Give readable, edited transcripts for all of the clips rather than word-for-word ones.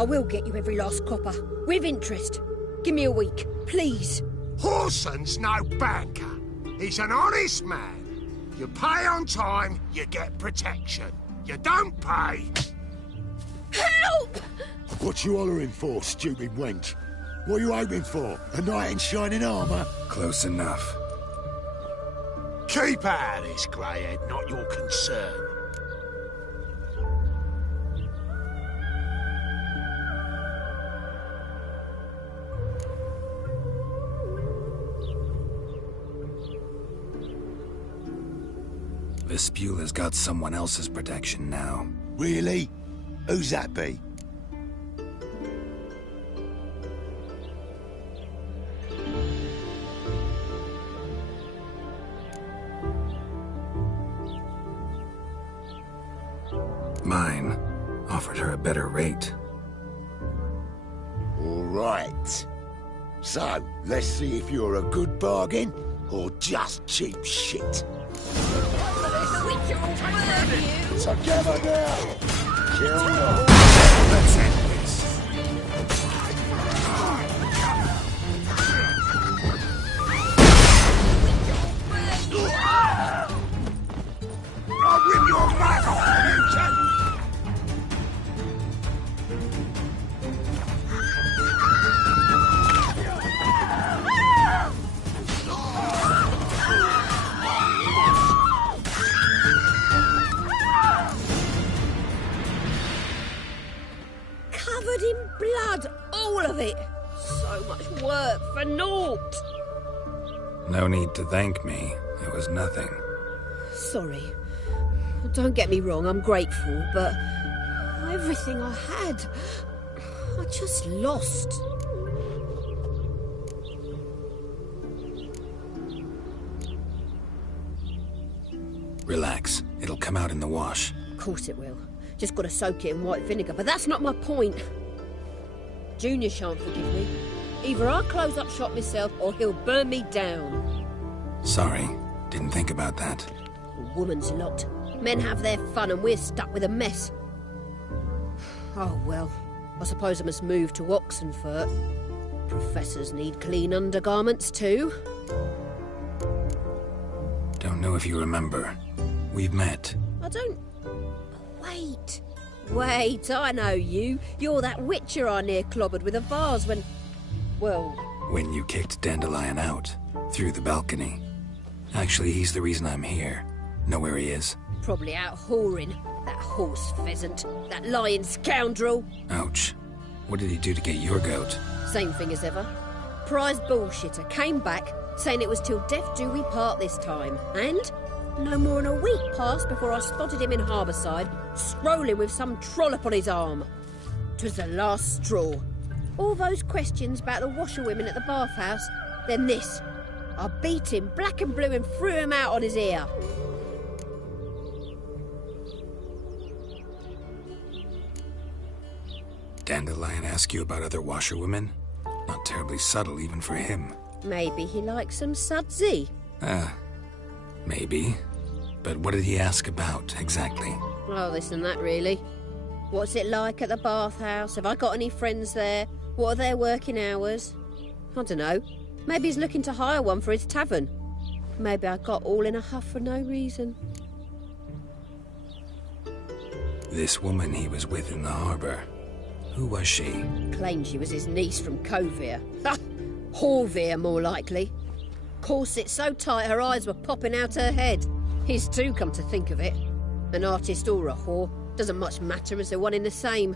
I will get you every last copper, with interest. Give me a week, please. Horson's no banker. He's an honest man. You pay on time, you get protection. You don't pay... Help! What you hollering for, stupid wench? What are you hoping for? A knight in shining armour? Close enough. Keep out of this, greyhead, not your concern. Vespula's got someone else's protection now. Really? Who's that be? Mine offered her a better rate. All right. So, let's see if you're a good bargain or just cheap shit. Together now! Kill the Let's end this. I'll rip your back off, you chap! Covered in blood, all of it. So much work for naught. No need to thank me. It was nothing. Sorry. Don't get me wrong, I'm grateful, but everything I had, I just lost. Relax. It'll come out in the wash. Of course it will. Just got to soak it in white vinegar, but that's not my point. Junior shan't forgive me. Either I'll close up shop myself or he'll burn me down. Sorry. Didn't think about that. A woman's lot. Men have their fun and we're stuck with a mess. Oh well, I suppose I must move to Oxenfurt. Professors need clean undergarments too. Don't know if you remember. We've met. I don't... Wait, I know you. You're that witcher I near clobbered with a vase when... Well... When you kicked Dandelion out. Through the balcony. Actually, he's the reason I'm here. Know where he is? Probably out whoring. That horse pheasant. That lying scoundrel. Ouch. What did he do to get your goat? Same thing as ever. Prize bullshitter came back, saying it was till death do we part this time. And... no more than a week passed before I spotted him in Harbourside, strolling with some trollop on his arm. 'Twas the last straw. All those questions about the washerwomen at the bathhouse, then this. I beat him black and blue and threw him out on his ear. Dandelion ask you about other washerwomen? Not terribly subtle even for him. Maybe he likes some sudsy. Maybe. But what did he ask about, exactly? Oh, this and that, really. What's it like at the bathhouse? Have I got any friends there? What are their working hours? I don't know. Maybe he's looking to hire one for his tavern. Maybe I got all in a huff for no reason. This woman he was with in the harbour. Who was she? Claimed she was his niece from Kovir. Ha! Horvir, more likely. Corset so tight her eyes were popping out her head. His too, come to think of it. An artist or a whore. Doesn't much matter as they're one in the same.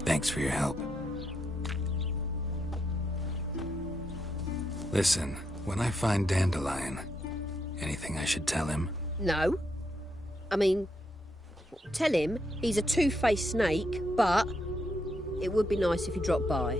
Thanks for your help. Listen, when I find Dandelion, anything I should tell him? No. I mean, tell him he's a two-faced snake, but it would be nice if he dropped by.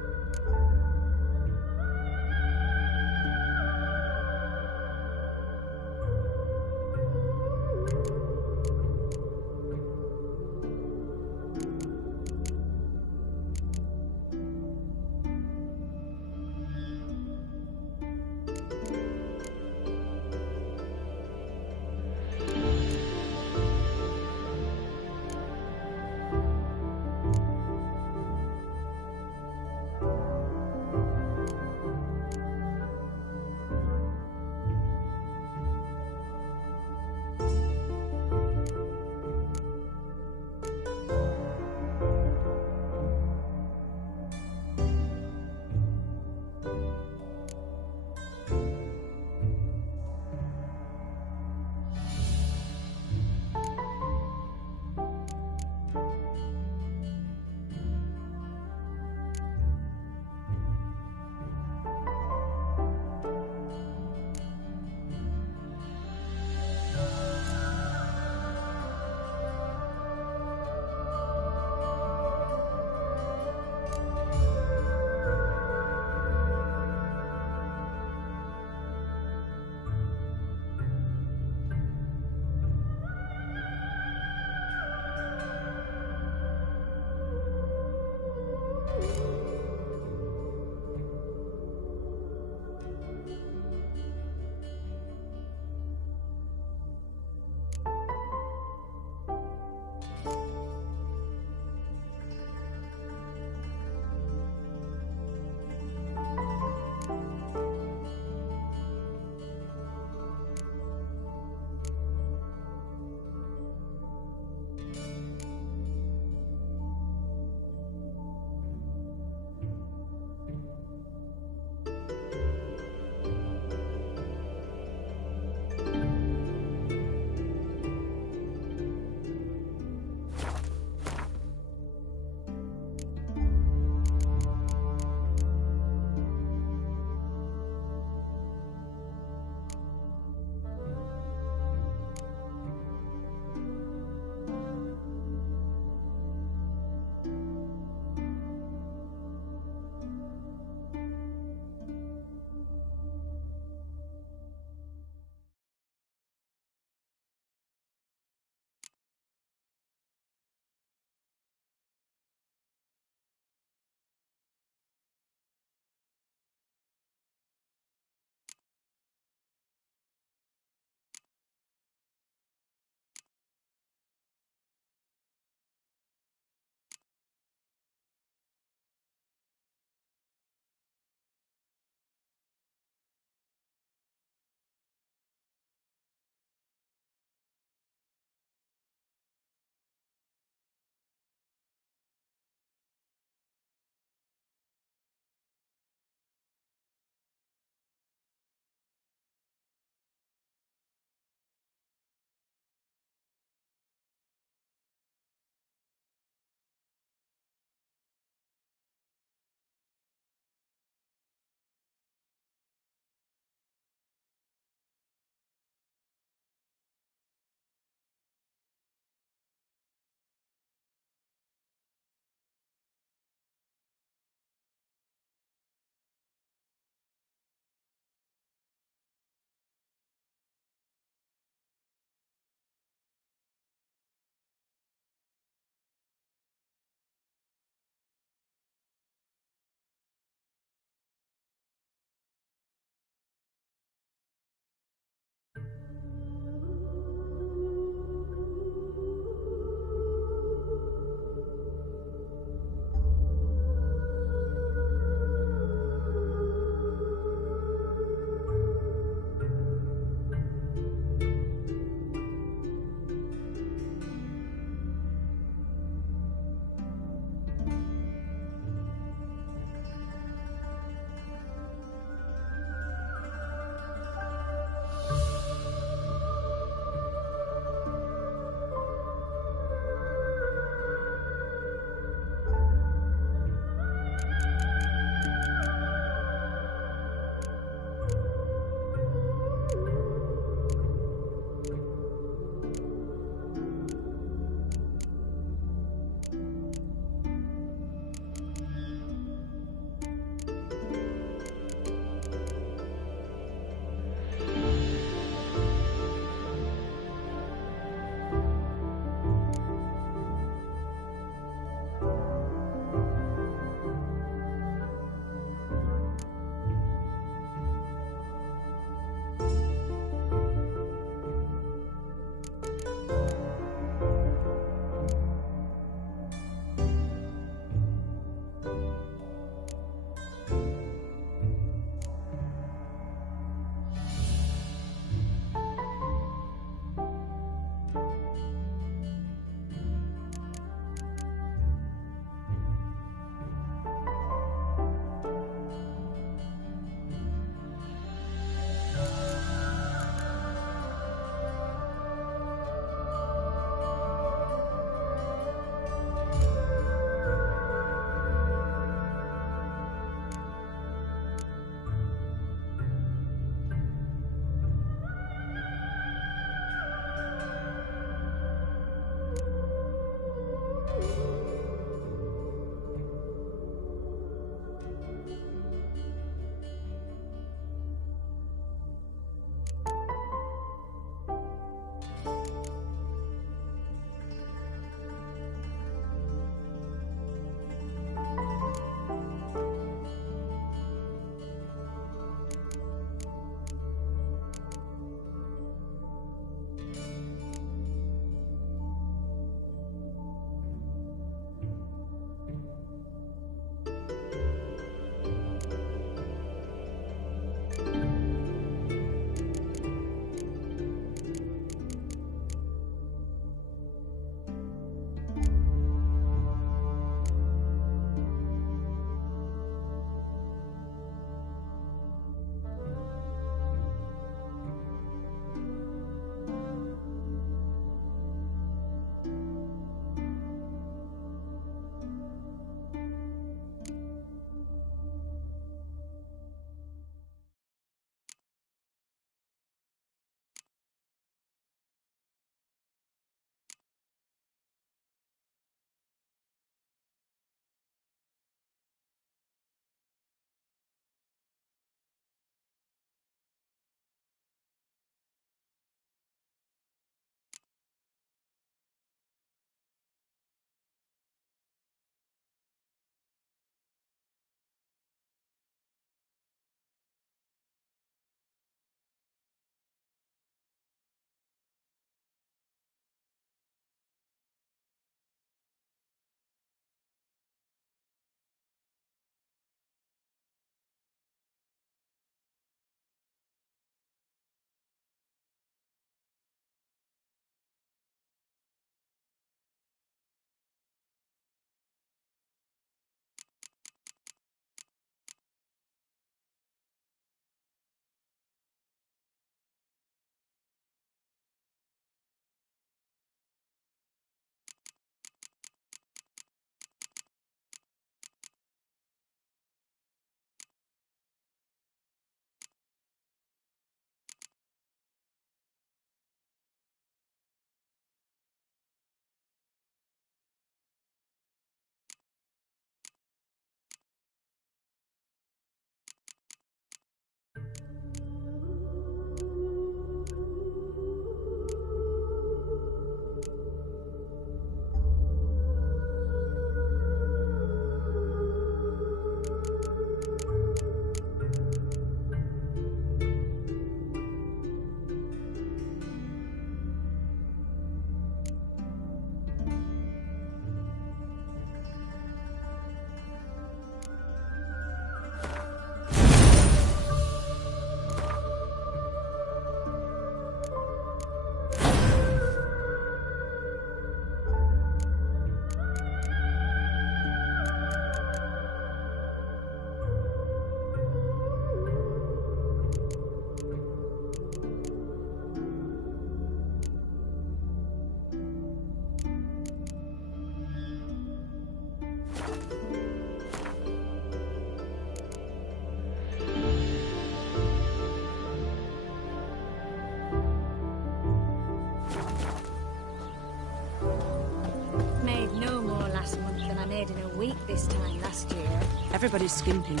this time last year. Everybody's skimping.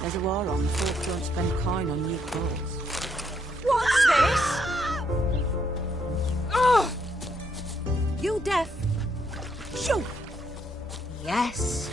There's a war on. Folk don't spend coin on new clothes. What's this? Oh! You deaf? Shoo! Yes.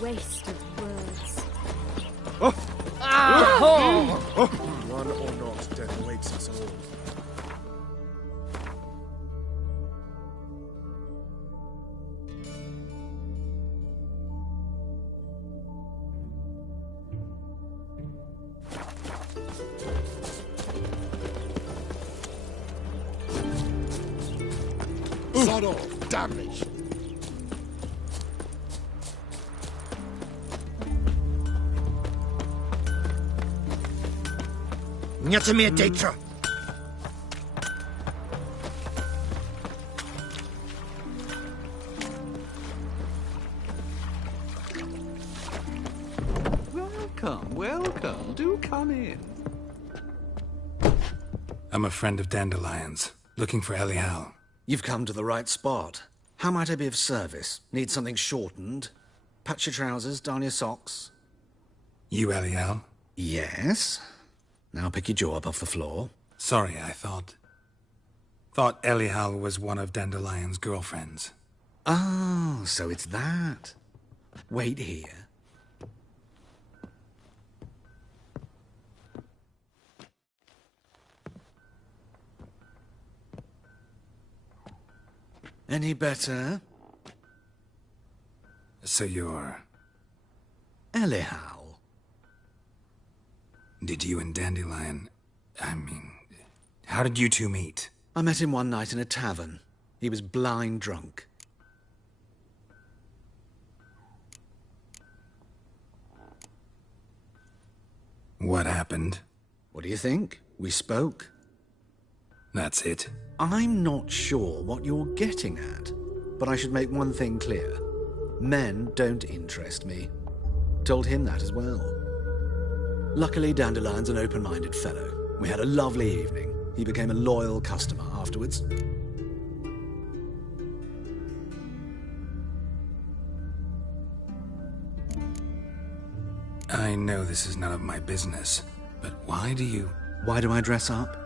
Waste of words. One or not, death awaits us all. Sod off, damage. Niet meer tetra. Welcome, welcome. Do come in. I'm a friend of Dandelion's, looking for Elial. You've come to the right spot. How might I be of service? Need something shortened? Patch your trousers, darn your socks. You Elial? Yes. Now pick your jaw up off the floor. Sorry, I thought Elial was one of Dandelion's girlfriends. Oh, so it's that. Wait here. Any better? So you're... Elial. Did you and Dandelion... how did you two meet? I met him one night in a tavern. He was blind drunk. What happened? What do you think? We spoke. That's it. I'm not sure what you're getting at, but I should make one thing clear. Men don't interest me. Told him that as well. Luckily, Dandelion's an open-minded fellow. We had a lovely evening. He became a loyal customer afterwards. I know this is none of my business, but why do I dress up?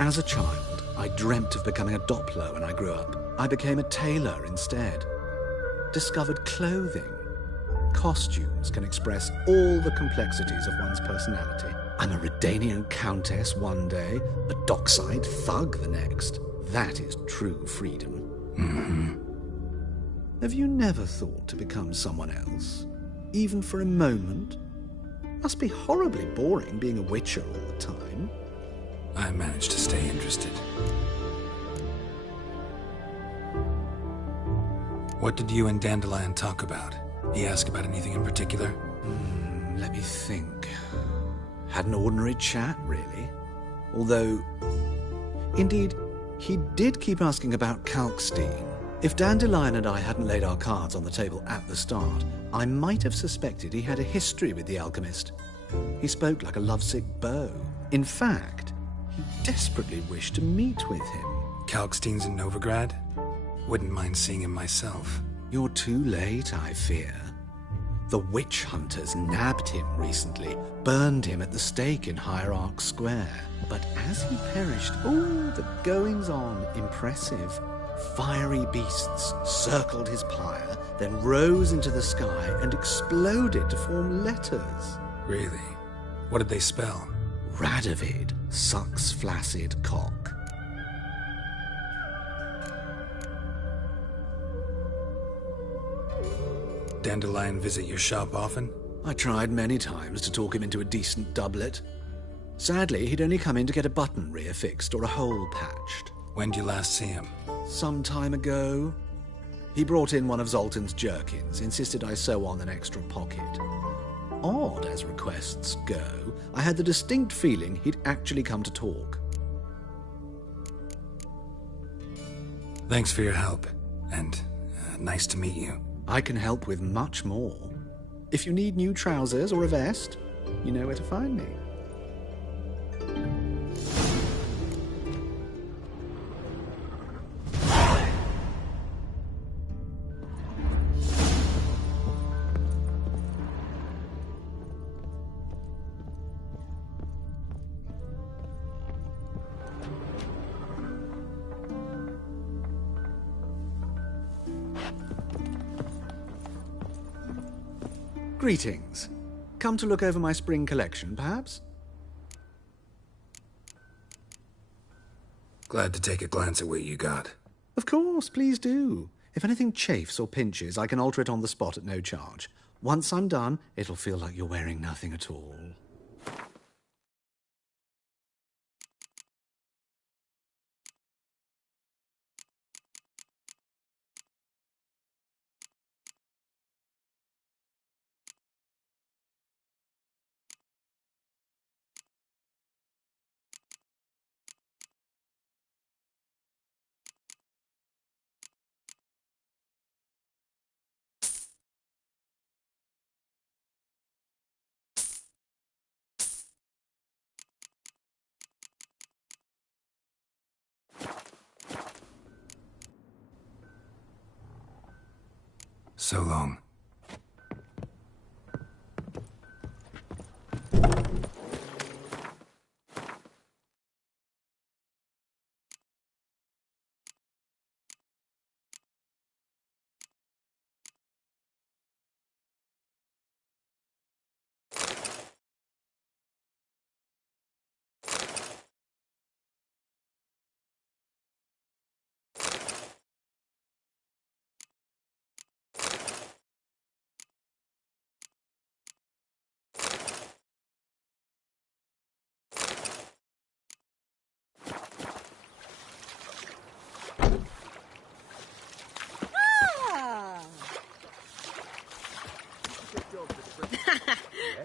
As a child, I dreamt of becoming a Doppler when I grew up. I became a tailor instead. Discovered clothing. Costumes can express all the complexities of one's personality. I'm a Redanian countess one day, a dockside thug the next. That is true freedom. Mm-hmm. Have you never thought to become someone else? Even for a moment? Must be horribly boring being a witcher all the time. I managed to stay interested. What did you and Dandelion talk about? He asked about anything in particular? Let me think. Had an ordinary chat, really. Although, indeed, he did keep asking about Kalkstein. If Dandelion and I hadn't laid our cards on the table at the start, I might have suspected he had a history with the alchemist. He spoke like a lovesick beau. In fact, he desperately wished to meet with him. Kalkstein's in Novigrad? Wouldn't mind seeing him myself. You're too late, I fear. The witch hunters nabbed him recently, burned him at the stake in Hierarch Square. But as he perished, the goings-on impressive. Fiery beasts circled his pyre, then rose into the sky and exploded to form letters. Really? What did they spell? Radovid, Sucks flaccid cock. Dandelion visit your shop often? I tried many times to talk him into a decent doublet. Sadly, he'd only come in to get a button rear-fixed or a hole patched. When did you last see him? Some time ago. He brought in one of Zoltan's jerkins, insisted I sew on an extra pocket. Odd as requests go, I had the distinct feeling he'd actually come to talk. Thanks for your help, and nice to meet you. I can help with much more. If you need new trousers or a vest, you know where to find me. Greetings. Come to look over my spring collection, perhaps? Glad to take a glance at what you got. Of course, please do. If anything chafes or pinches, I can alter it on the spot at no charge. Once I'm done, it'll feel like you're wearing nothing at all. So long.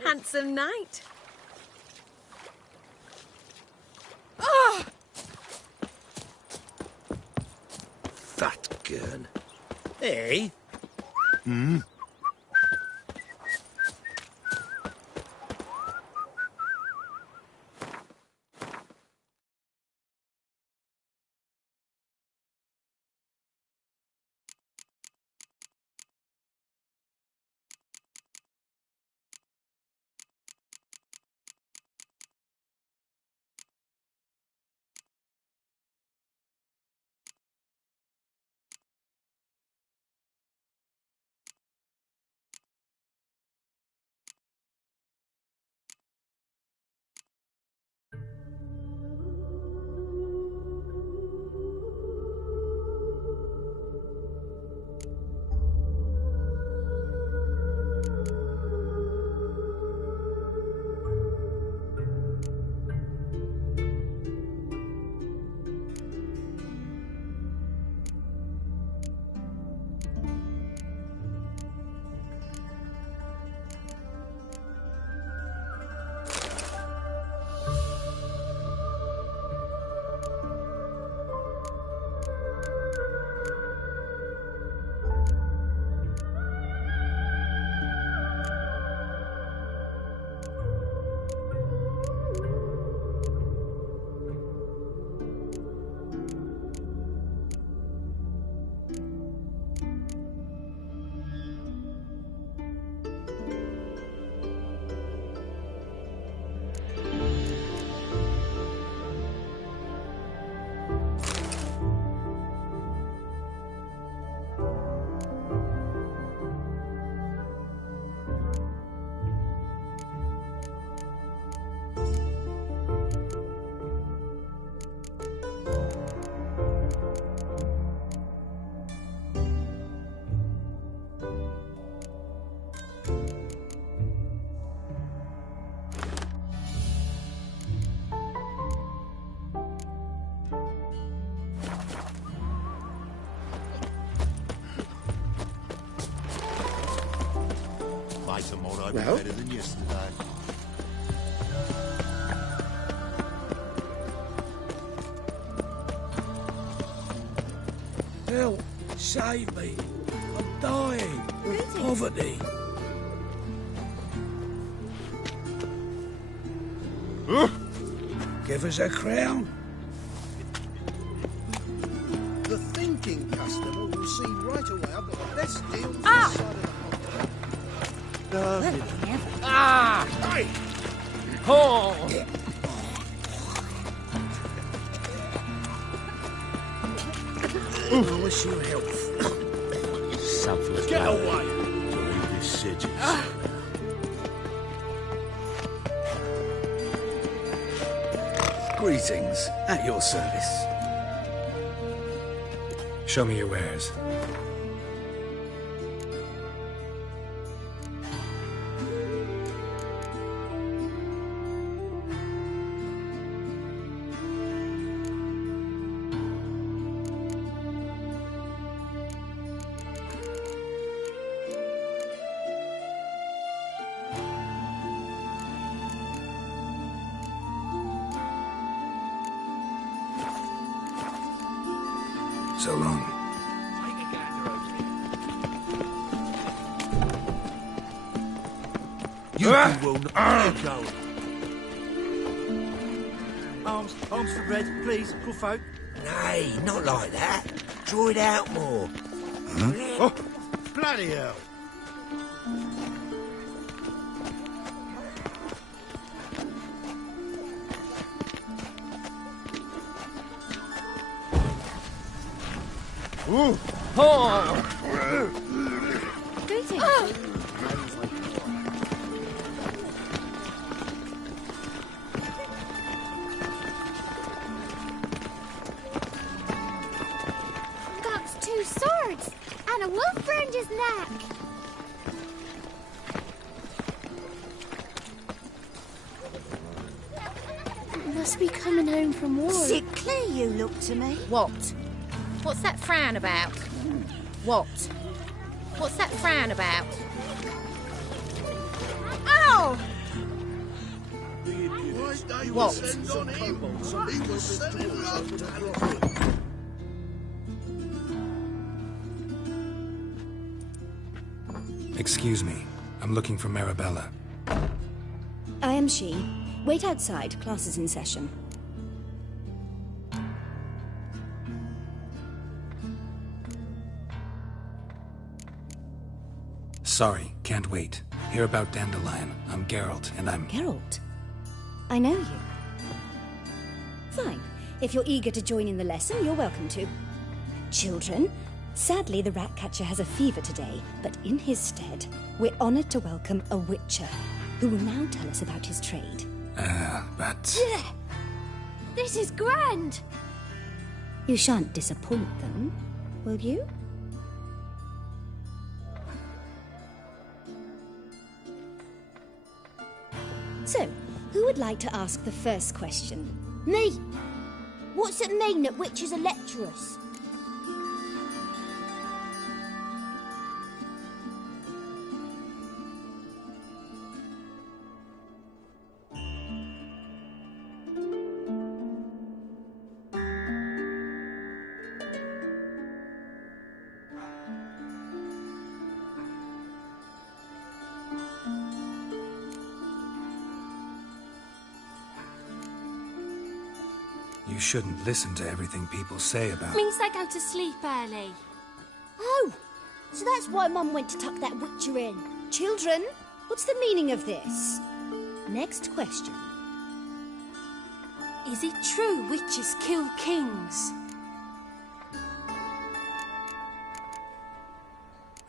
Handsome night. Fat gurn. Hey? might be better than yesterday. Help! Save me! I'm dying with poverty. Give us a crown. The thinking customer will see right away I've got the best deal this side of the hole. Hey! I wish you health. Something's Get wrong. away! To leave this city. Greetings, at your service. Show me your wares. So long. You will not go. Arms for bread, please, poor folk. Nay, not like that. Draw it out more. Oh, bloody hell. Greetings. Got 2 swords and a wolf round his neck. Must be coming home from war. Sickly you look to me. What? What's that frown about? What? What's that frown about? Ow! What? Excuse me. I'm looking for Marabella. I am she. Wait outside. Class is in session. Sorry, can't wait. Hear about Dandelion. I'm Geralt, and I'm... Geralt? I know you. Fine. If you're eager to join in the lesson, you're welcome to. Children, sadly the Ratcatcher has a fever today, but in his stead, we're honoured to welcome a Witcher, who will now tell us about his trade. But... This is grand. You shan't disappoint them, will you? So, who would like to ask the first question? Me. What's it mean that witches are lecturers? You shouldn't listen to everything people say about... Means they go to sleep early. Oh, so that's why Mum went to tuck that witcher in. Children, what's the meaning of this? Next question. Is it true witches kill kings?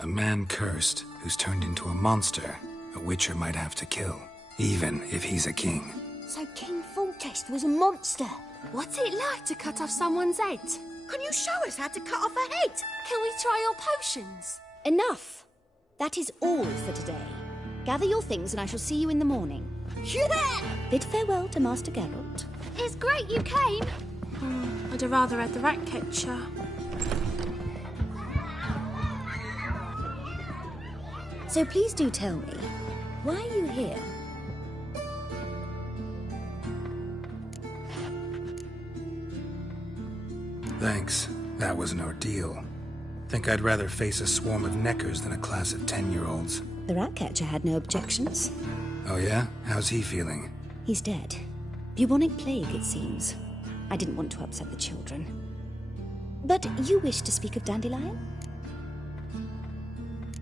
A man cursed who's turned into a monster a witcher might have to kill, even if he's a king. So King Foltest was a monster. What's it like to cut off someone's head? Can you show us how to cut off a head? Can we try your potions? Enough! That is all for today. Gather your things and I shall see you in the morning. Yeah! Bid farewell to Master Geralt. It's great you came. I'd have rather had the Ratcatcher. So please do tell me, Why are you here? Thanks. That was an ordeal. Think I'd rather face a swarm of neckers than a class of 10-year-olds. The Ratcatcher had no objections. Oh yeah? How's he feeling? He's dead. Bubonic plague, it seems. I didn't want to upset the children. But you wish to speak of Dandelion?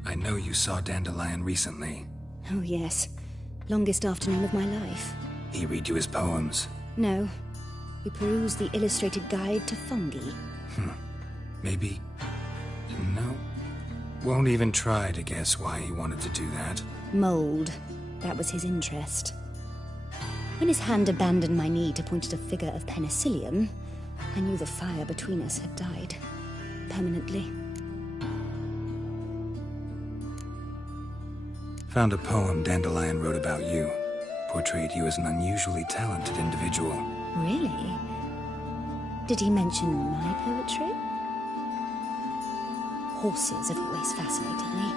I know you saw Dandelion recently. Oh, yes. Longest afternoon of my life. He read you his poems? No. We perused the illustrated guide to fungi. Maybe... No. Won't even try to guess why he wanted to do that. Mold. That was his interest. When his hand abandoned my knee to point at a figure of penicillium, I knew the fire between us had died. Permanently. Found a poem Dandelion wrote about you. Portrayed you as an unusually talented individual. Really? Did he mention my poetry? Horses have always fascinated me.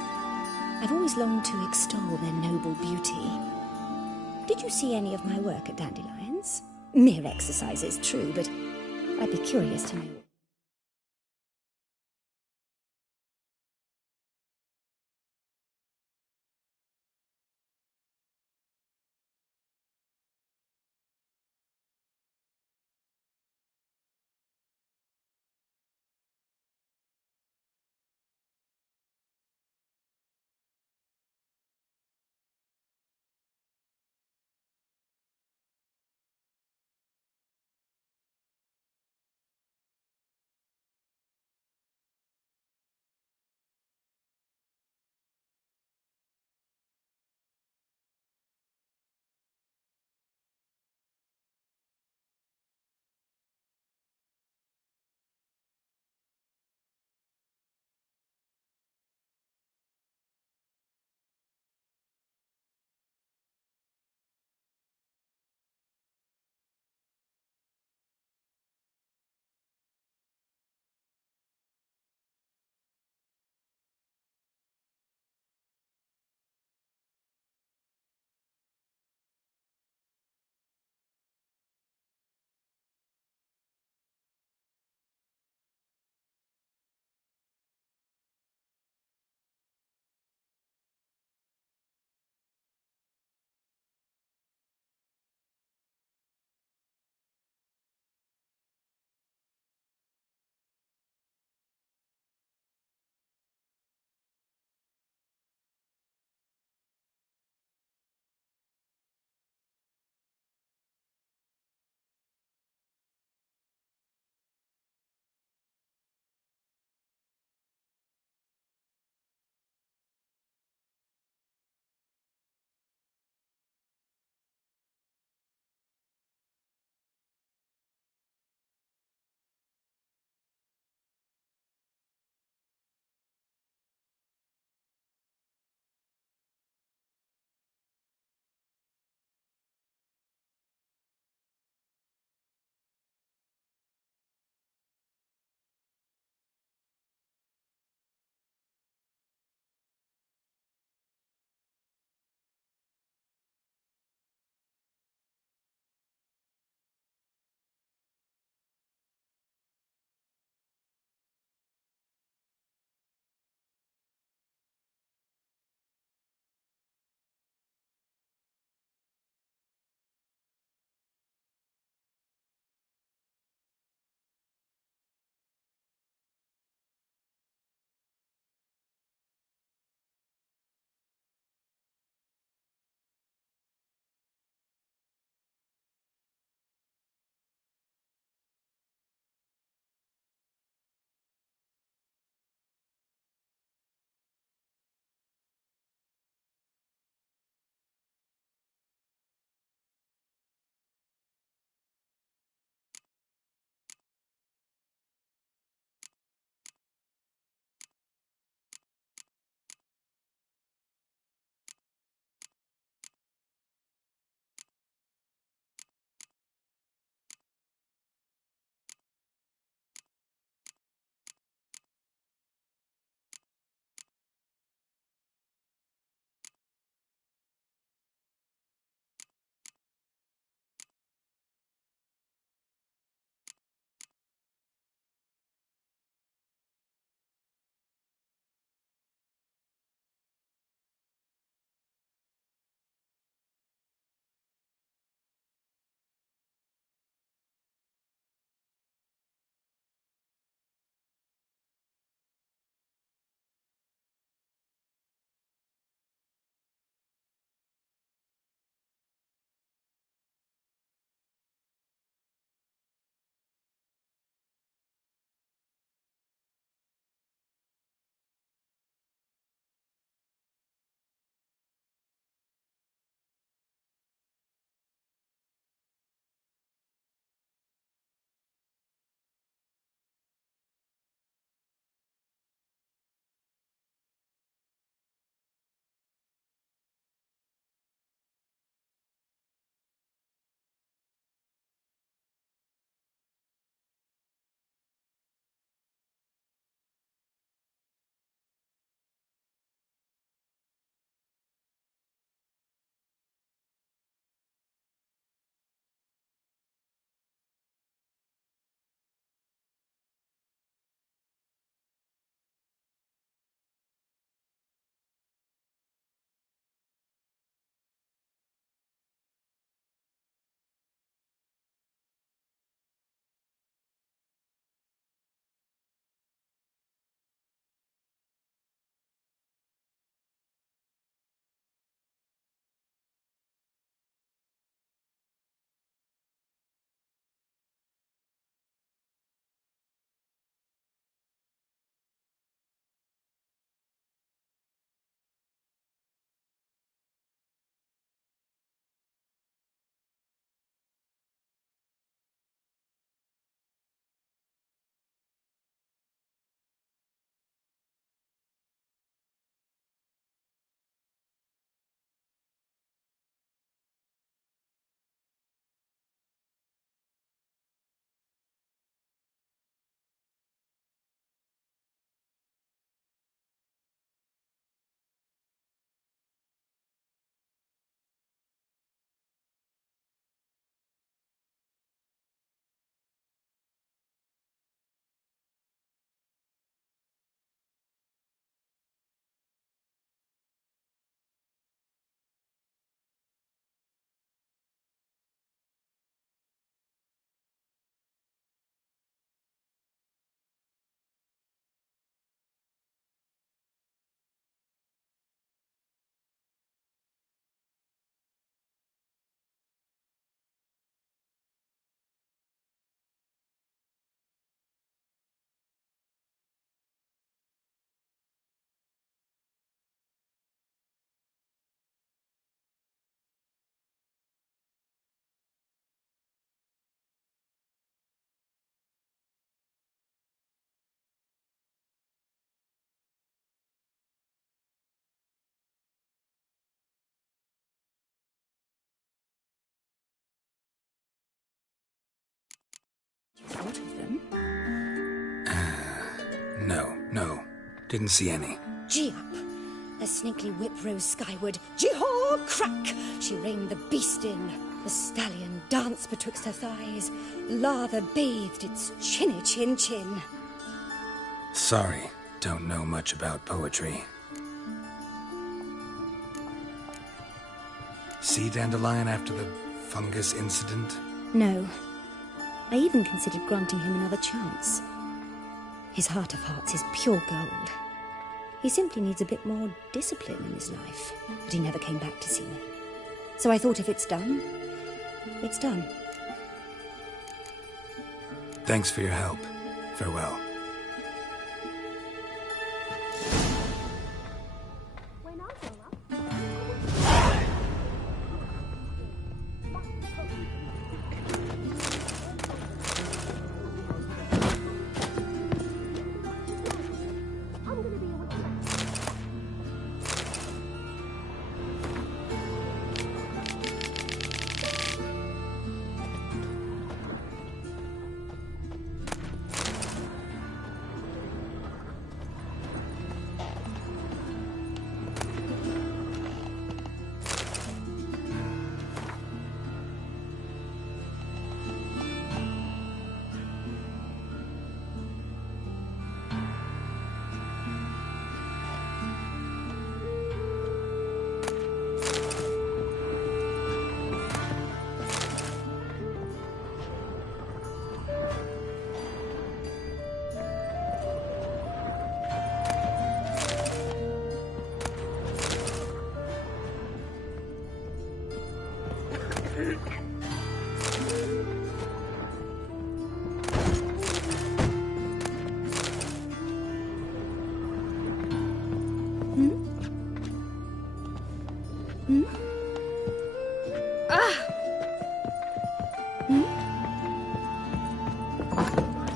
I've always longed to extol their noble beauty. Did you see any of my work at Dandelion's? Mere exercises, true, but I'd be curious to know. spot of them. No. Didn't see any. Gee up! A snaky whip rose skyward. Gee-haw! Crack! She reined the beast in. The stallion danced betwixt her thighs. Lather bathed its chinny chin. Sorry, don't know much about poetry. See Dandelion after the fungus incident? No. I even considered granting him another chance. His heart of hearts is pure gold. He simply needs a bit more discipline in his life. But he never came back to see me. So I thought if it's done, it's done. Thanks for your help. Farewell.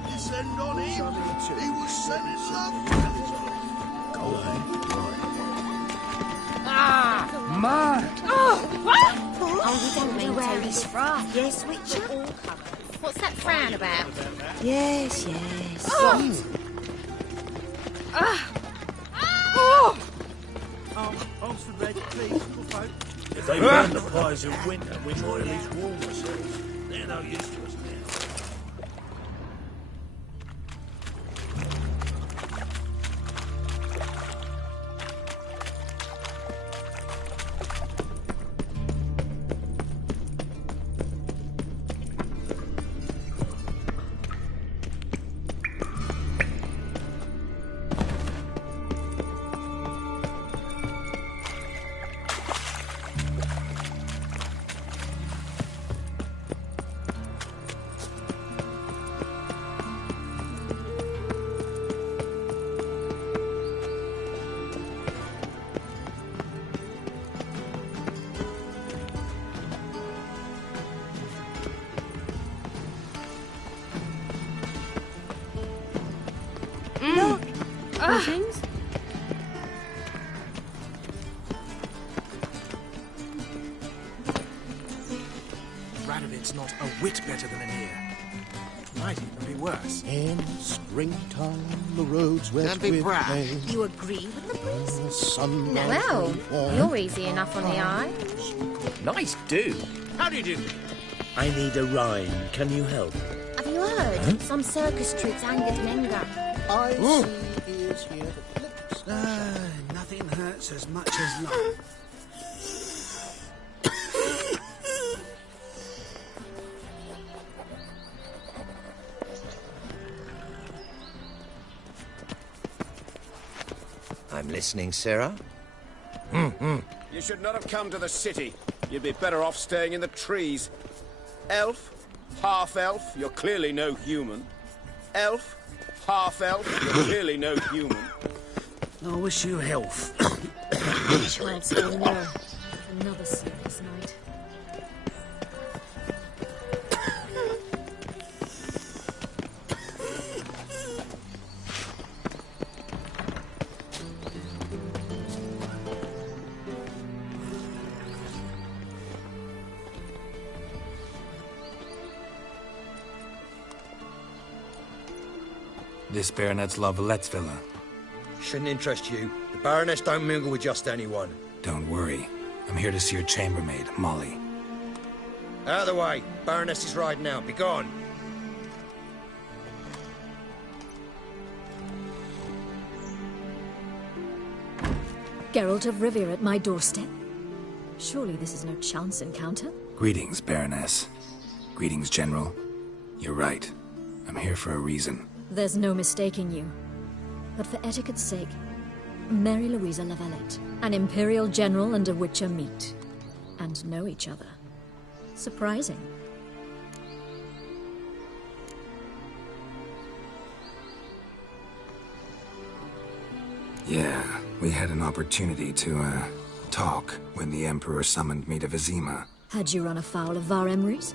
Descend on him. He was set in love. Go on. Man! Oh, you don't mean Tony's fry. Yes, Witcher? What's that frown about? Yes. Arms for red, please, little folk. If they burn the fires in winter, we might at least warm ourselves. They're no use to us now. Things? Radovic's not a whit better than an ear. Might even be worse. In springtime, the roads wet Don't be with brash. rain. You agree with the priest? The sun Well, you're easy enough on the eye. Nice do. How do you do? I need a rhyme. Can you help? Have you heard? Some circus troops angered Menga. I see ears here that lips. Nothing hurts as much as love. I'm listening, Sarah. You should not have come to the city. You'd be better off staying in the trees. Elf, half-elf, you're clearly no human. Elf, half-elf, you're clearly no human. I wish you health. Child's still near. Another sleepless night. This Baronet's Lavallette's villa. Shouldn't interest you. The Baroness don't mingle with just anyone. Don't worry. I'm here to see your chambermaid, Molly. Out of the way. Baroness is riding out. Be gone. Geralt of Rivia at my doorstep? Surely this is no chance encounter? Greetings, Baroness. Greetings, General. You're right. I'm here for a reason. There's no mistaking you. But for etiquette's sake, Mary Louisa Lavalette, an Imperial General and a Witcher meet. And know each other. Surprising. Yeah, we had an opportunity to, talk when the Emperor summoned me to Vizima. Had you run afoul of Var Emrys?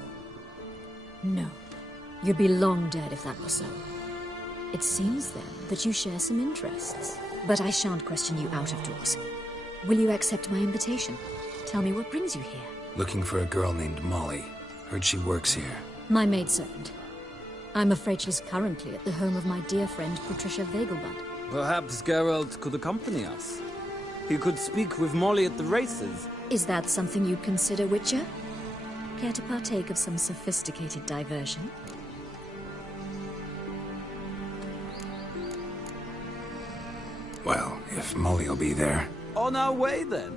No. You'd be long dead if that were so. It seems, then, that you share some interests. But I shan't question you out of doors. Will you accept my invitation? Tell me what brings you here. Looking for a girl named Molly. Heard she works here. My maidservant. I'm afraid she's currently at the home of my dear friend Patricia Vegelbud. Perhaps Geralt could accompany us. He could speak with Molly at the races. Is that something you'd consider, Witcher? Care to partake of some sophisticated diversion? Well, if Molly'll be there. On our way, then.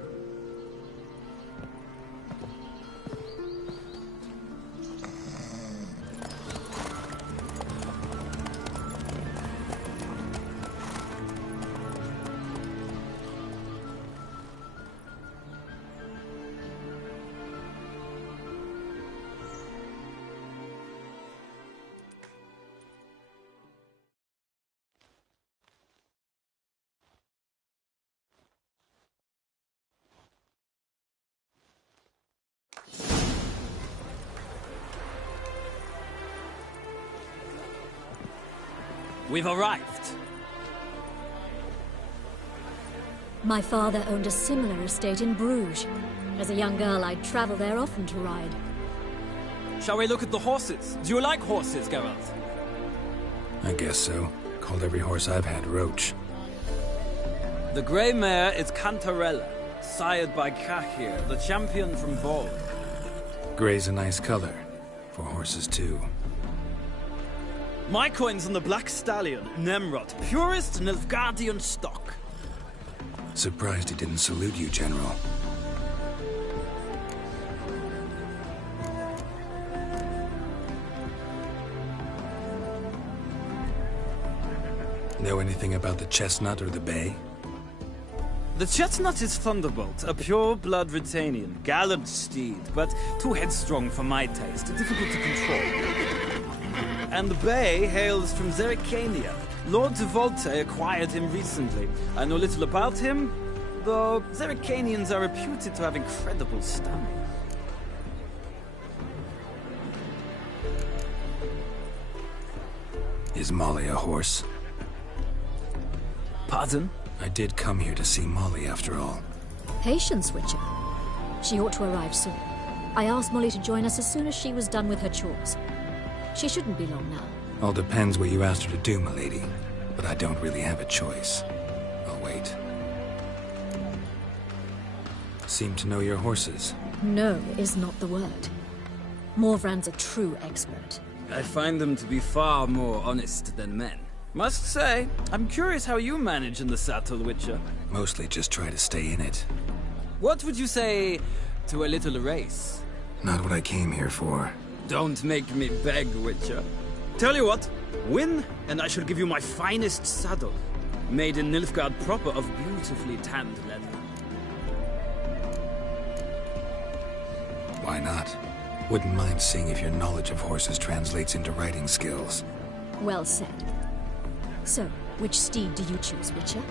We've arrived. My father owned a similar estate in Bruges. As a young girl, I'd travel there often to ride. Shall we look at the horses? Do you like horses, Geralt? I guess so. Called every horse I've had Roach. The grey mare is Cantarella, sired by Cahir, the champion from Vol. Grey's a nice color. For horses, too. My coin's on the Black Stallion, Nemrod, purest Nilfgaardian stock. Surprised he didn't salute you, General. Know anything about the chestnut or the bay? The chestnut is Thunderbolt, a pure-blood Britannian, gallant steed, but too headstrong for my taste, difficult to control. And the bay hails from Zerrikania. Lord de Volte acquired him recently. I know little about him, though Zerrikanians are reputed to have incredible stamina. Is Molly a horse? Pardon? I did come here to see Molly, after all. Patience, Witcher. She ought to arrive soon. I asked Molly to join us as soon as she was done with her chores. She shouldn't be long now. All depends what you asked her to do, milady. But I don't really have a choice. I'll wait. Seem to know your horses. No is not the word. Morvran's a true expert. I find them to be far more honest than men. Must say, I'm curious how you manage in the saddle, Witcher. Mostly just try to stay in it. What would you say to a little race? Not what I came here for. Don't make me beg, Witcher. Tell you what, win, and I shall give you my finest saddle. Made in Nilfgaard proper of beautifully tanned leather. Why not? Wouldn't mind seeing if your knowledge of horses translates into riding skills. Well said. So, which steed do you choose, Witcher?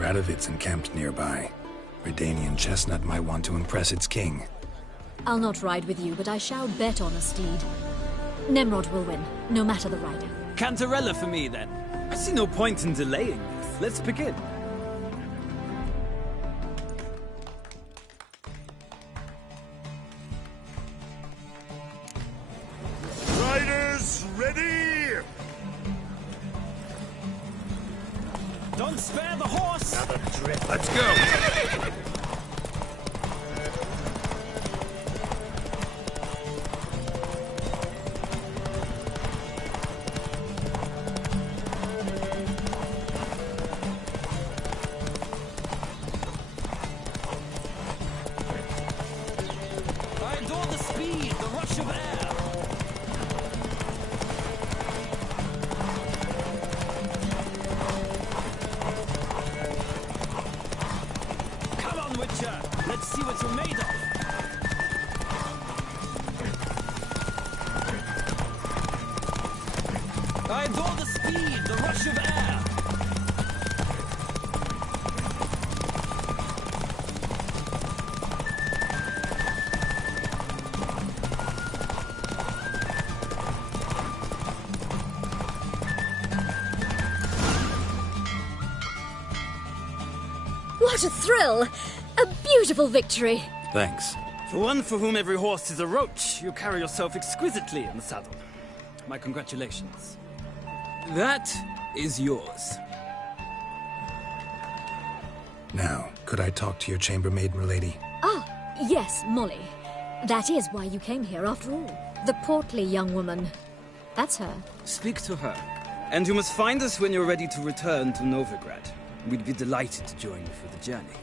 Radovid's encamped nearby. Redanian chestnut might want to impress its king. I'll not ride with you, but I shall bet on a steed. Nemrod will win, no matter the rider. Cantarella for me, then. I see no point in delaying this. Let's begin. Riders, ready! Don't spare the horse! Another trip. Let's go! I adore the speed, the rush of air. Come on, Witcher. Let's see what you're made of. I adore the speed, the rush of air. What a thrill! A beautiful victory! Thanks. For one for whom every horse is a roach, you carry yourself exquisitely in the saddle. My congratulations. That is yours. Now, could I talk to your chambermaid, milady? Ah, yes, Molly. That is why you came here after all. The portly young woman. That's her. Speak to her. And you must find us when you're ready to return to Novigrad. We'd be delighted to join you for the journey.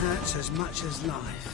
Hurts as much as life.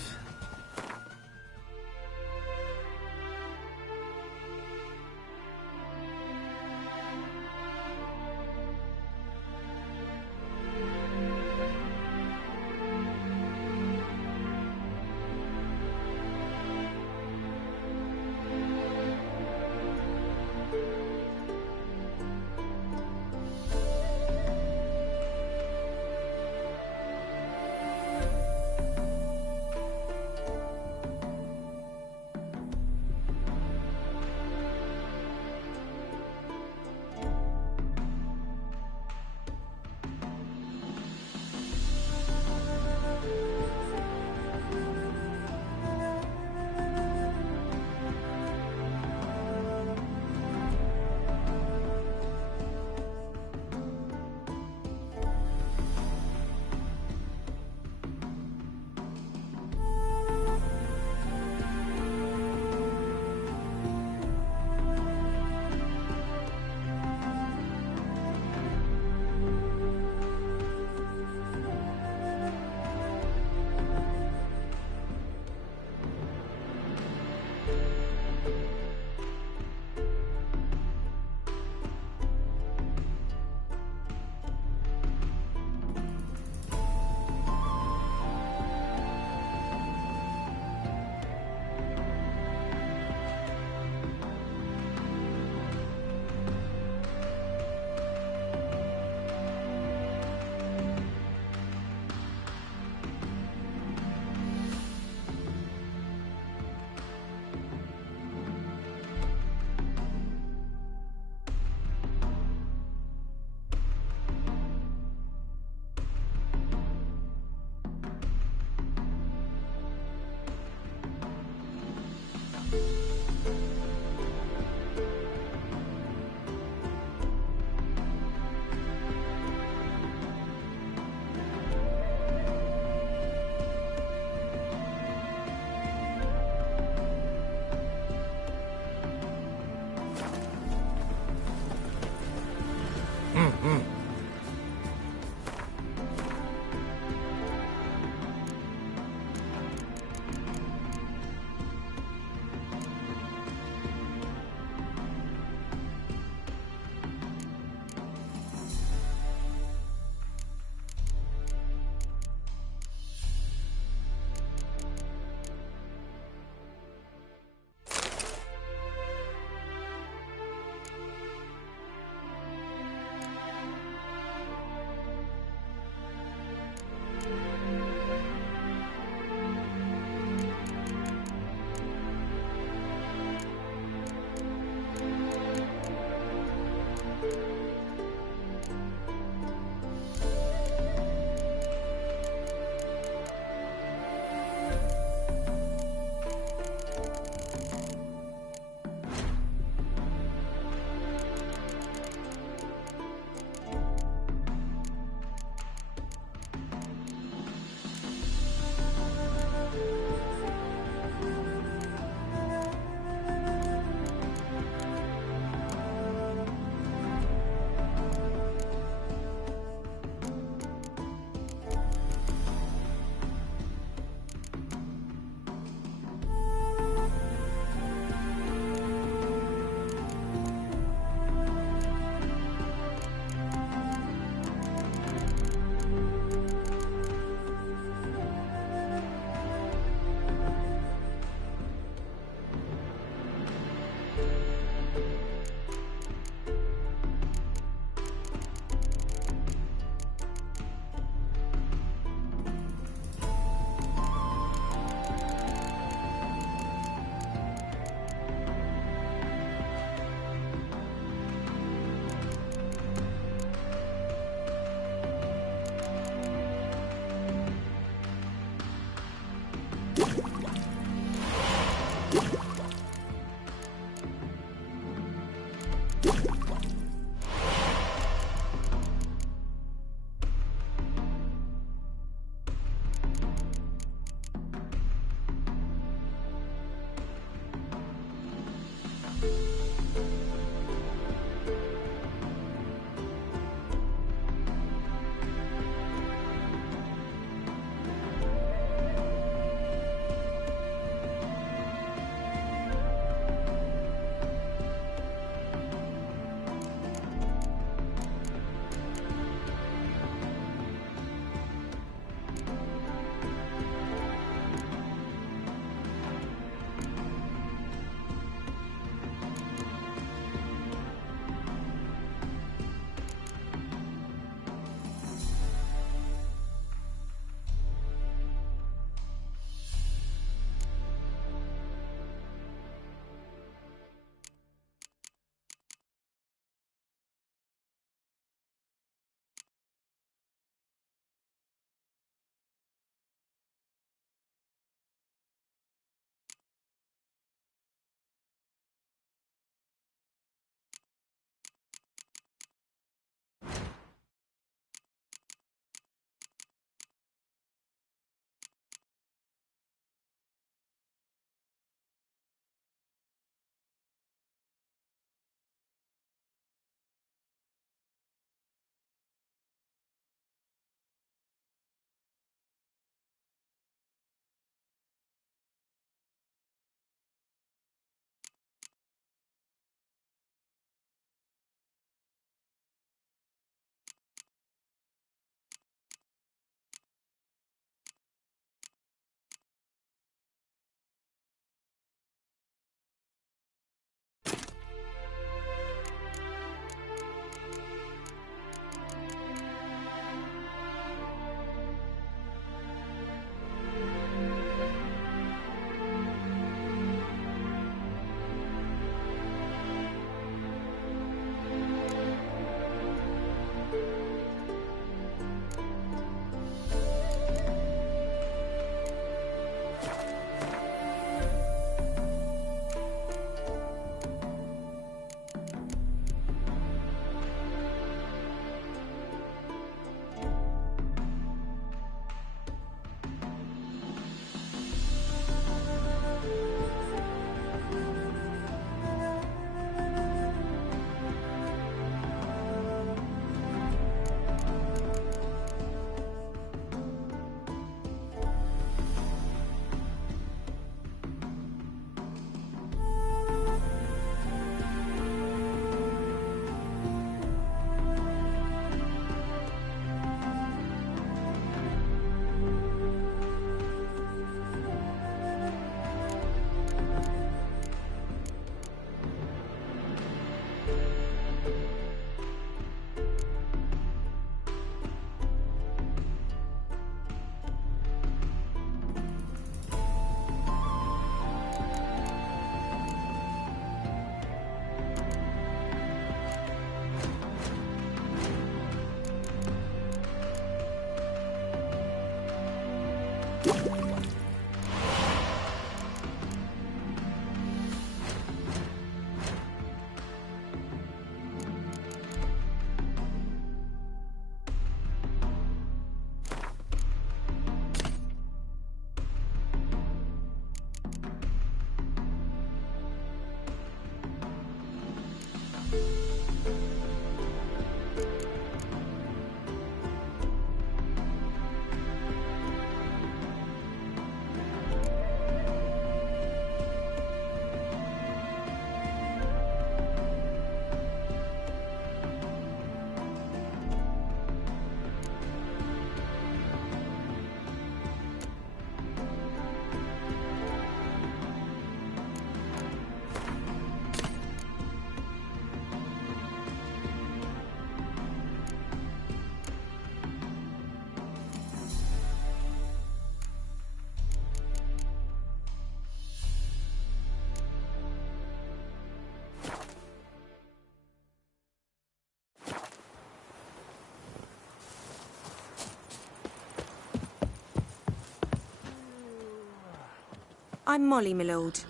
I'm Molly, my lord.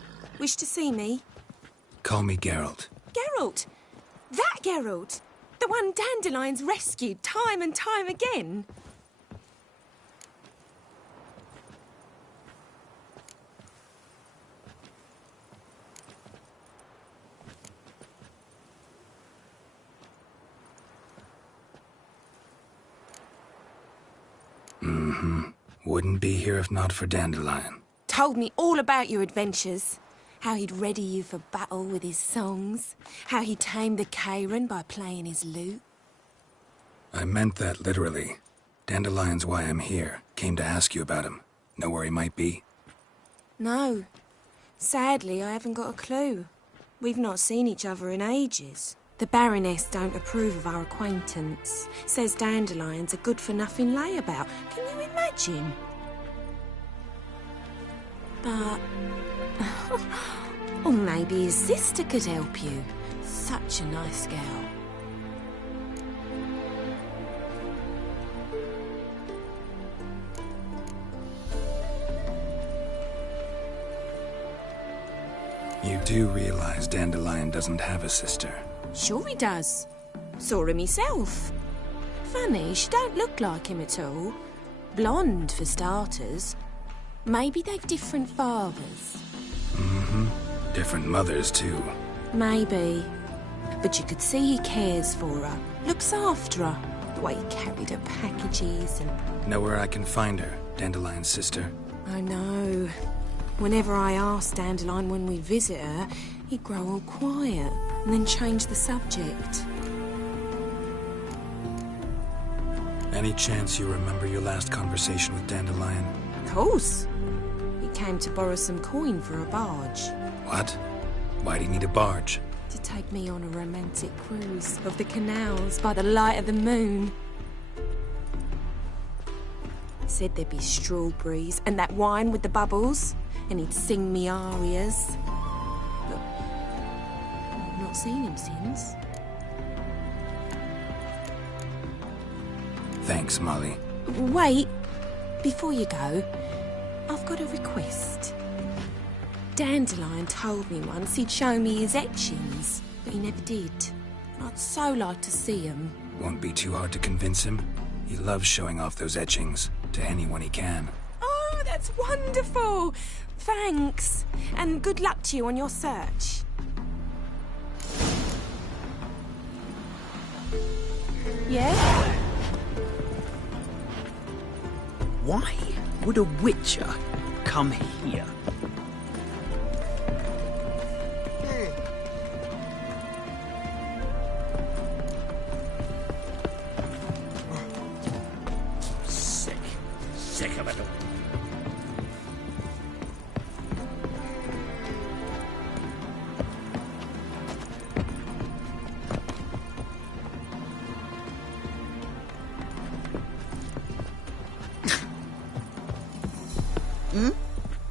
Wish to see me? Call me Geralt. Geralt! That Geralt! The one Dandelion's rescued time and time again! Wouldn't be here if not for Dandelion. Told me all about your adventures. How he'd ready you for battle with his songs. How he tamed the Karen by playing his lute. I meant that literally. Dandelion's why I'm here. Came to ask you about him. Know where he might be? No. Sadly, I haven't got a clue. We've not seen each other in ages. The Baroness don't approve of our acquaintance. Says Dandelion's a good-for-nothing layabout. Can you imagine? But... or maybe his sister could help you. Such a nice girl. You do realize Dandelion doesn't have a sister. Sure he does. Saw him myself. Funny, she don't look like him at all. Blonde, for starters. Maybe they've different fathers. Different mothers, too. Maybe. But you could see he cares for her. Looks after her. The way he carried her packages and... Know where I can find her, Dandelion's sister? I know. Whenever I asked Dandelion when we'd visit her, he'd grow all quiet and then change the subject. Any chance you remember your last conversation with Dandelion? Of course. He came to borrow some coin for a barge. What? Why do you need a barge? To take me on a romantic cruise of the canals by the light of the moon. He said there'd be strawberries and that wine with the bubbles, and he'd sing me arias. But I've not seen him since. Thanks, Molly. Wait, before you go, I've got a request. Dandelion told me once he'd show me his etchings, but he never did. I'd so like to see them. Won't be too hard to convince him. He loves showing off those etchings to anyone he can. Oh, that's wonderful! Thanks, and good luck to you on your search. Yeah? Why would a witcher come here? Sick of it all.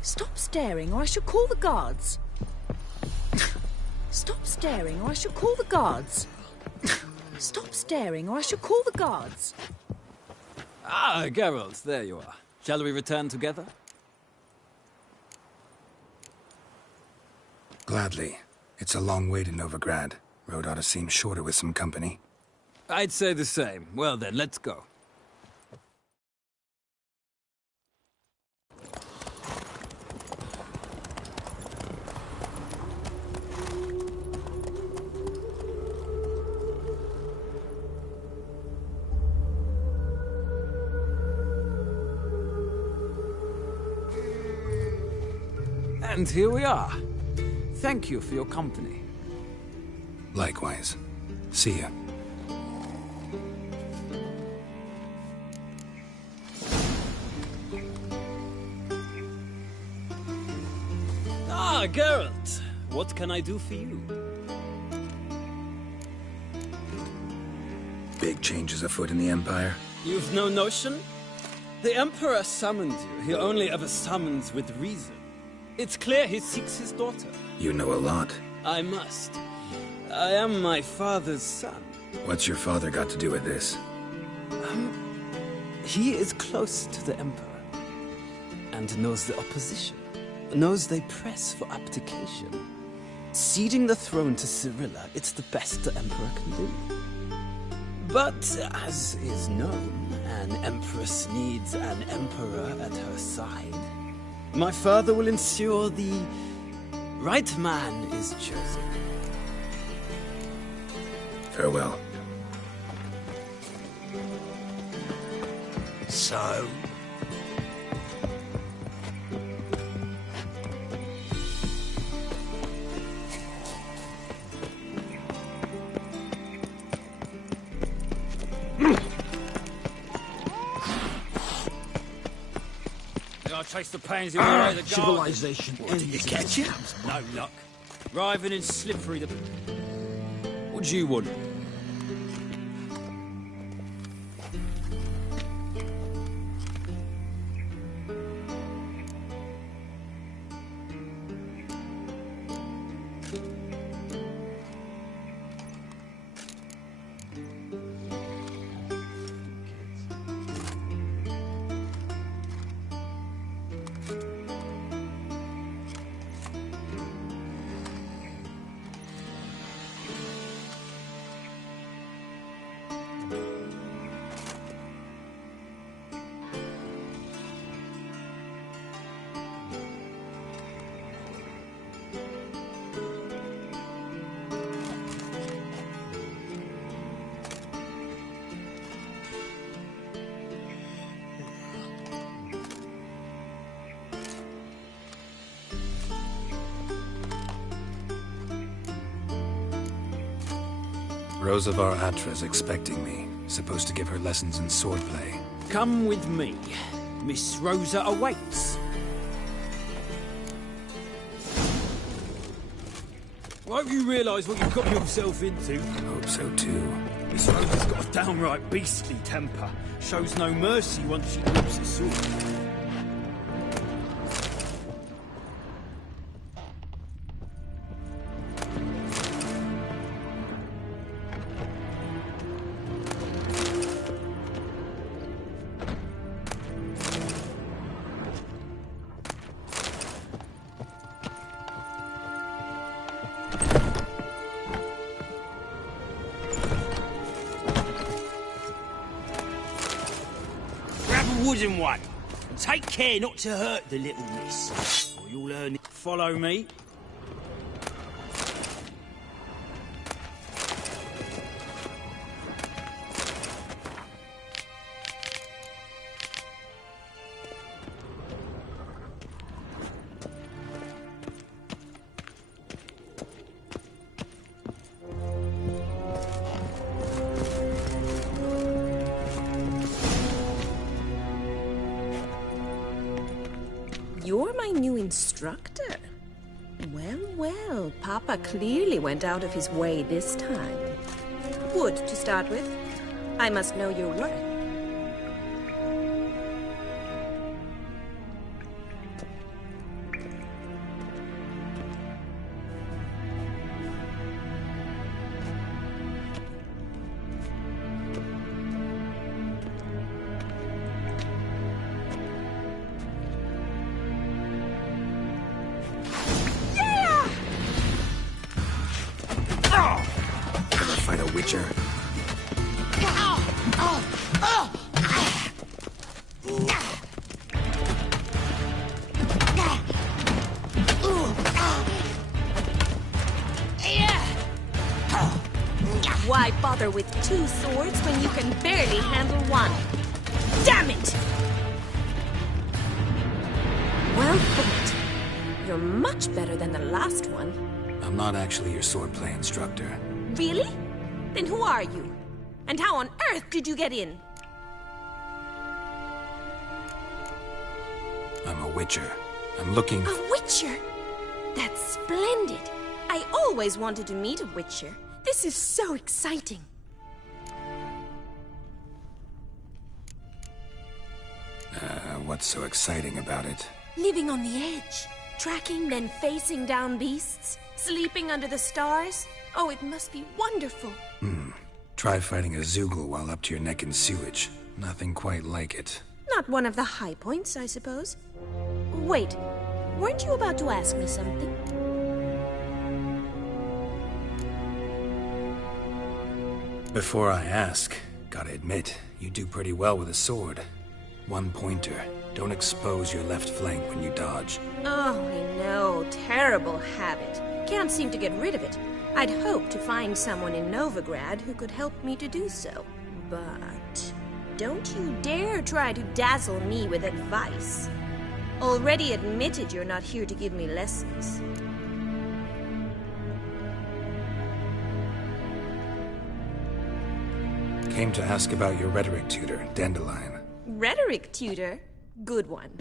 Stop staring or I shall call the guards. Stop staring or I shall call the guards. Stop staring or I shall call the guards. Ah, Geralt, there you are. Shall we return together? Gladly. It's a long way to Novigrad. Road ought to seem shorter with some company. I'd say the same. Well then, let's go. And here we are. Thank you for your company. Likewise. See ya. Ah, Geralt. What can I do for you? Big changes afoot in the Empire. You've no notion? The Emperor summoned you. He only ever summons with reason. It's clear he seeks his daughter. You know a lot. I must. I am my father's son. What's your father got to do with this? He is close to the Emperor. And knows the opposition. Knows they press for abdication. Ceding the throne to Cyrilla, it's the best the Emperor can do. But, as is known, an Empress needs an Emperor at her side. My father will ensure the right man is chosen. Farewell. So? I chase the pains in the way of the civilization. What, did you catch it? No luck. Writhing and slippery. What do you want? Rosavar Atra's expecting me. Supposed to give her lessons in swordplay. Come with me. Miss Rosa awaits. Won't you realise what you've got yourself into? Hope so too. Miss Rosa's got a downright beastly temper. Shows no mercy once she grips a sword. Wooden one. And take care not to hurt the little miss, or you'll learn it. Follow me. You're my new instructor. Well, well, Papa clearly went out of his way this time. Wood, to start with. I must know your worth. Fight a witcher. Why bother with two swords when you can barely handle one? Damn it! Well fought. You're much better than the last one. I'm not actually your swordplay instructor. Really? Then who are you? And how on earth did you get in? I'm a witcher. I'm looking... A witcher? That's splendid. I always wanted to meet a witcher. This is so exciting. What's so exciting about it? Living on the edge. Tracking, then facing down beasts. Sleeping under the stars. Oh, it must be wonderful. Try fighting a Zoogle while up to your neck in sewage. Nothing quite like it. Not one of the high points, I suppose. Wait, weren't you about to ask me something? Before I ask, gotta admit, you do pretty well with a sword. One pointer. Don't expose your left flank when you dodge. Oh, I know. Terrible habit. Can't seem to get rid of it. I'd hoped to find someone in Novigrad who could help me to do so. But don't you dare try to dazzle me with advice. Already admitted you're not here to give me lessons. Came to ask about your rhetoric tutor, Dandelion. Rhetoric tutor? Good one.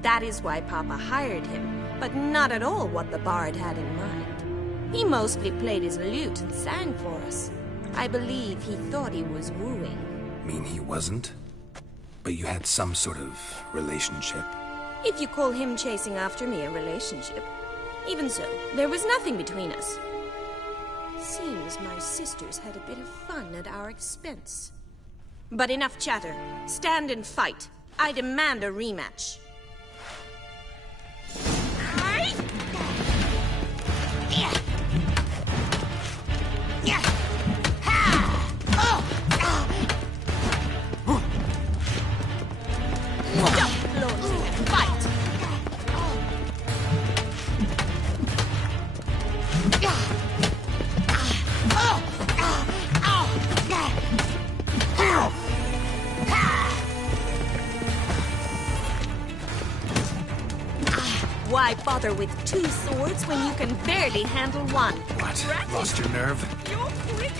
That is why Papa hired him, but not at all what the bard had in mind. He mostly played his lute and sang for us. I believe he thought he was wooing. Mean he wasn't? But you had some sort of relationship? If you call him chasing after me a relationship. Even so, there was nothing between us. Seems my sisters had a bit of fun at our expense. But enough chatter. Stand and fight. I demand a rematch. Jump, Lord, fight! Why bother with two swords when you can barely handle one? What? Lost your nerve? You're quick.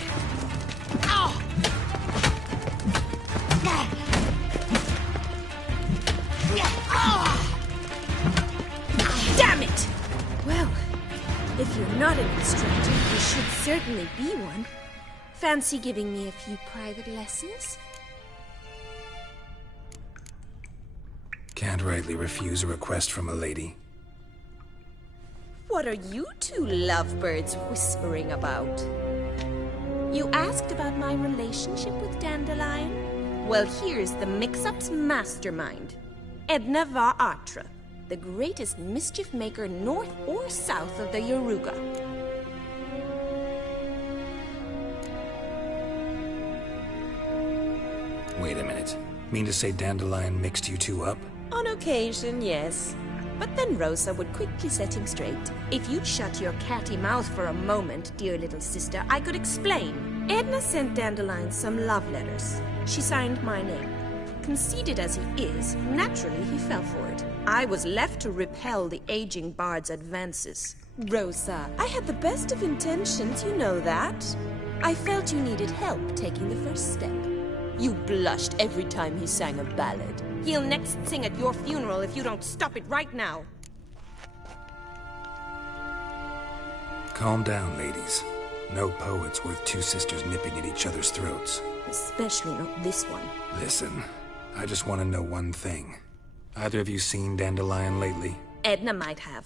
Ow! Damn it! Well, if you're not an instructor, you should certainly be one. Fancy giving me a few private lessons? Can't rightly refuse a request from a lady. What are you two lovebirds whispering about? You asked about my relationship with Dandelion? Well, here's the mix-up's mastermind. Edna var Atra, the greatest mischief maker north or south of the Yaruga. Wait a minute. Mean to say Dandelion mixed you two up? On occasion, yes. But then Rosa would quickly set him straight. If you'd shut your catty mouth for a moment, dear little sister, I could explain. Edna sent Dandelion some love letters. She signed my name. Conceited as he is, naturally he fell for it. I was left to repel the aging bard's advances. Rosa, I had the best of intentions, you know that. I felt you needed help taking the first step. You blushed every time he sang a ballad. He'll next sing at your funeral if you don't stop it right now. Calm down, ladies. No poet's worth two sisters nipping at each other's throats. Especially not this one. Listen, I just want to know one thing. Either of you seen Dandelion lately? Edna might have.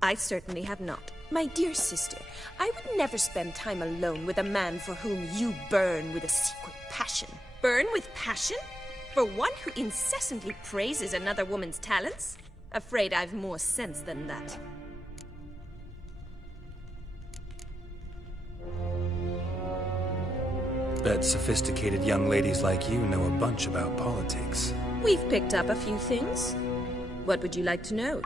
I certainly have not. My dear sister, I would never spend time alone with a man for whom you burn with a secret passion. Burn with passion? For one who incessantly praises another woman's talents? Afraid I've more sense than that. Bet sophisticated young ladies like you know a bunch about politics. We've picked up a few things. What would you like to know?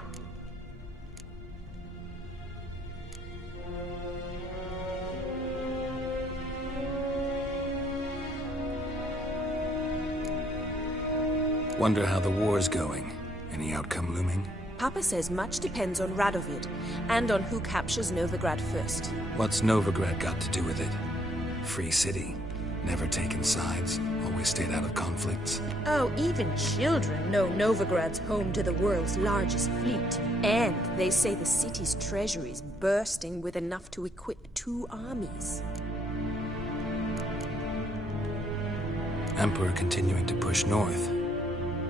Wonder how the war's going. Any outcome looming? Papa says much depends on Radovid, and on who captures Novigrad first. What's Novigrad got to do with it? Free city. Never taken sides. Always stayed out of conflicts. Oh, even children know Novigrad's home to the world's largest fleet. And they say the city's treasury's bursting with enough to equip 2 armies. Emperor continuing to push north.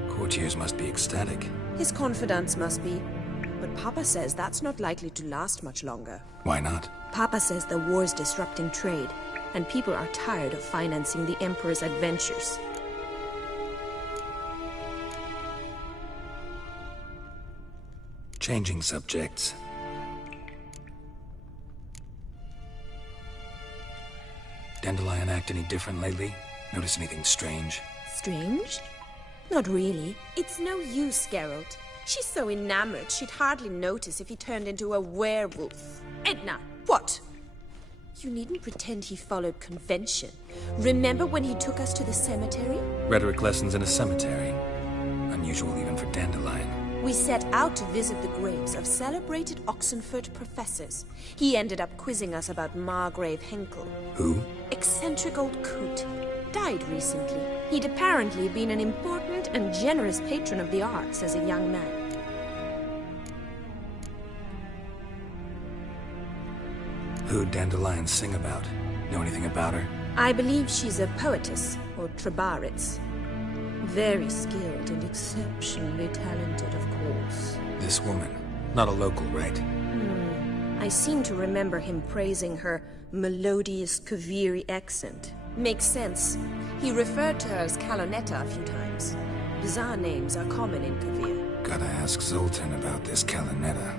Courtiers must be ecstatic. His confidants must be. But Papa says that's not likely to last much longer. Why not? Papa says the war's disrupting trade, and people are tired of financing the Emperor's adventures. Changing subjects. Dandelion act any different lately? Notice anything strange? Strange? Not really. It's no use, Geralt. She's so enamored she'd hardly notice if he turned into a werewolf. Edna, what? You needn't pretend he followed convention. Remember when he took us to the cemetery? Rhetoric lessons in a cemetery. Unusual even for Dandelion. We set out to visit the graves of celebrated Oxenford professors. He ended up quizzing us about Margrave Henkel. Who? Eccentric old coot. Died recently. He'd apparently been an important and generous patron of the arts as a young man. Who'd Dandelion sing about? Know anything about her? I believe she's a poetess, or Trebaritz. Very skilled and exceptionally talented, of course. This woman. Not a local, right? I seem to remember him praising her melodious Kaviri accent. Makes sense. He referred to her as Kalonetta a few times. Bizarre names are common in Kavir. Gotta ask Zoltan about this Kalonetta.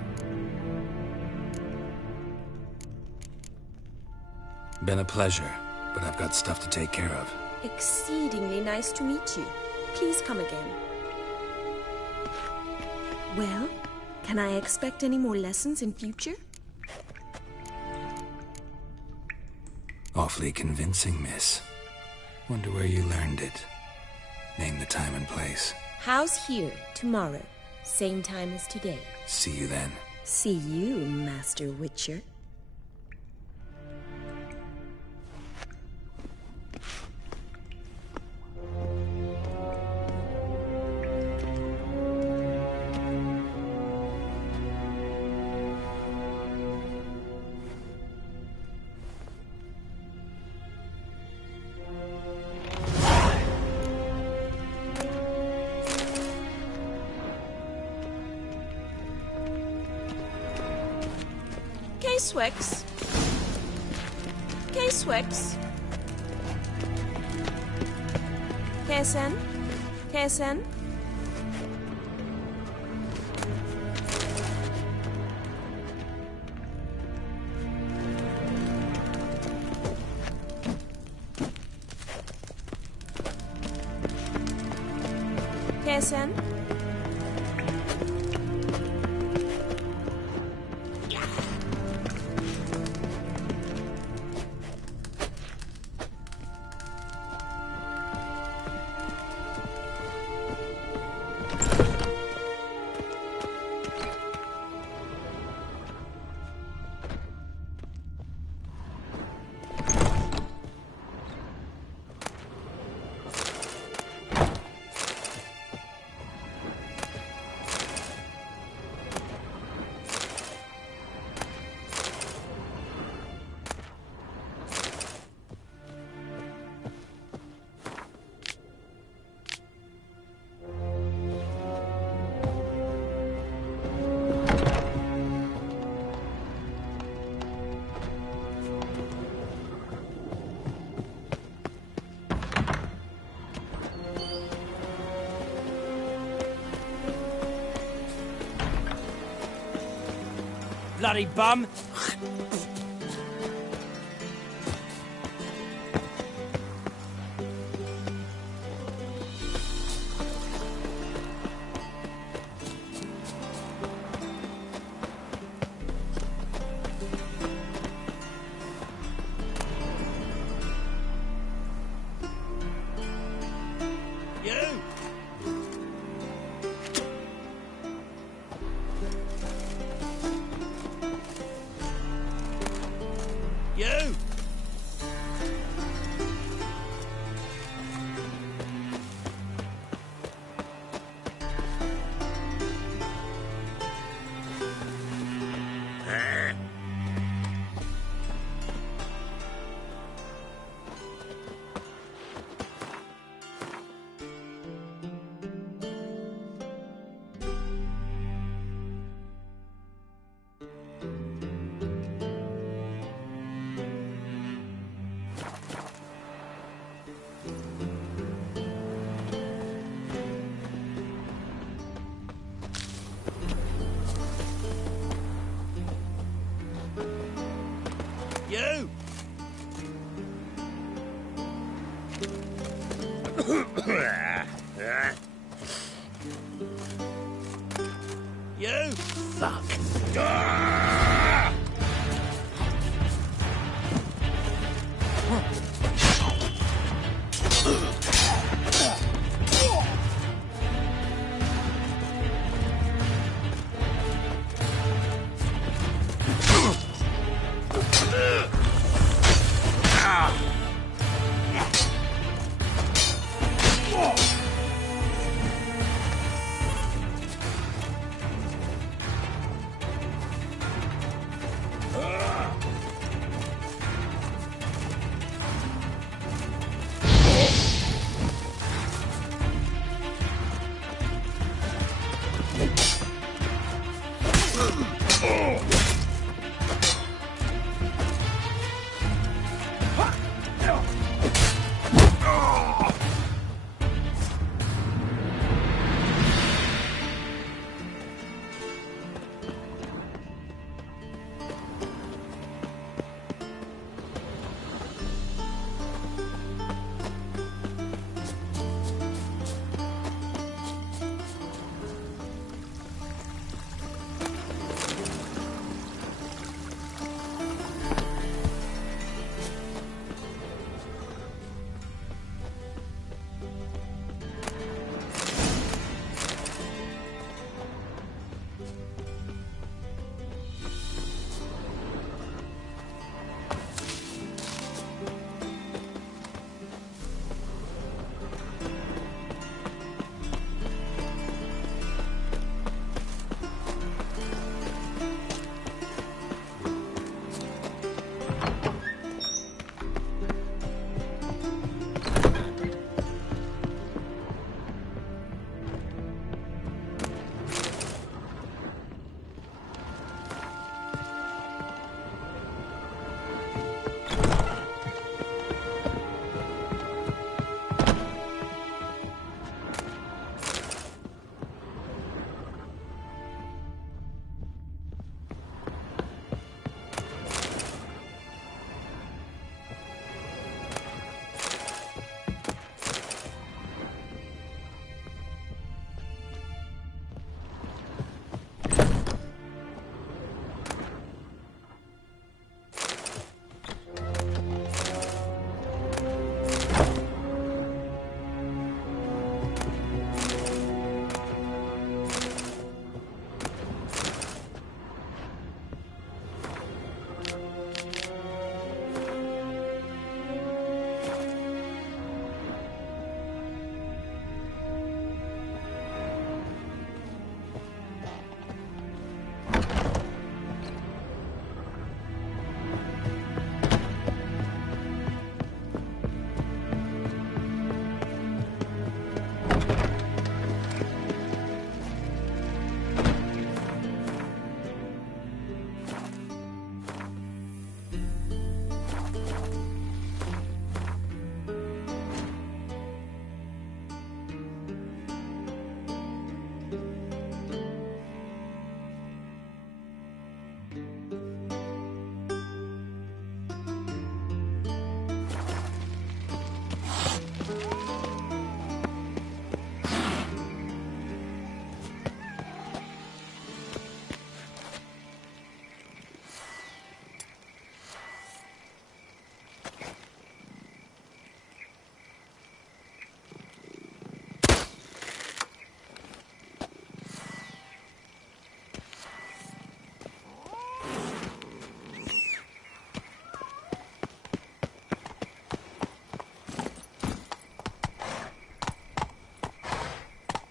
Been a pleasure, but I've got stuff to take care of. Exceedingly nice to meet you. Please come again. Well, can I expect any more lessons in future? Awfully convincing, miss. Wonder where you learned it. Name the time and place. House here, tomorrow. Same time as today. See you then. See you, Master Witcher. K-Swex. K-Swex. KSN. KSN. KSN. Bloody bum! You fuck.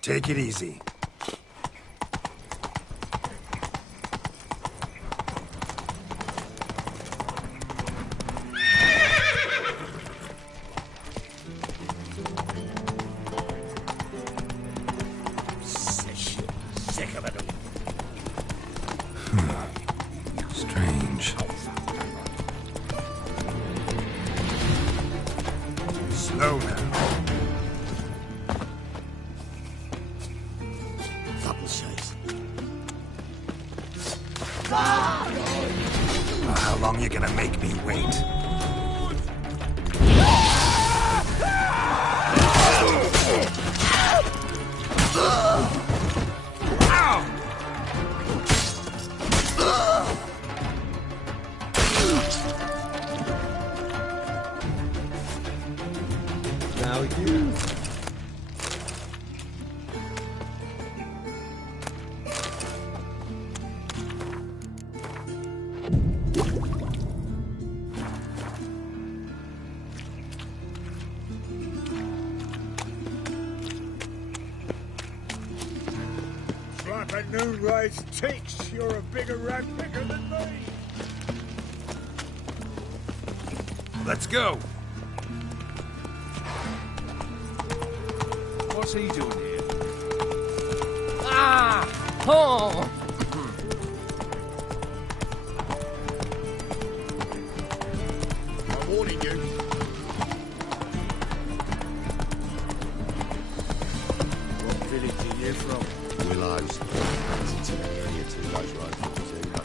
Take it easy. Sick of it all. Strange. Slow now. How long you gonna make me wait? How you? Like a noon-raised ticks, you're a bigger rat picker than me. Let's go. What's he doing here? Ah! Oh! I'm warning you. What village are you from? Willows. It's in the area to those roads from Zero.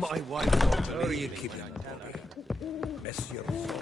My wife don't believe. How are you keeping, Bobby? Bless your soul.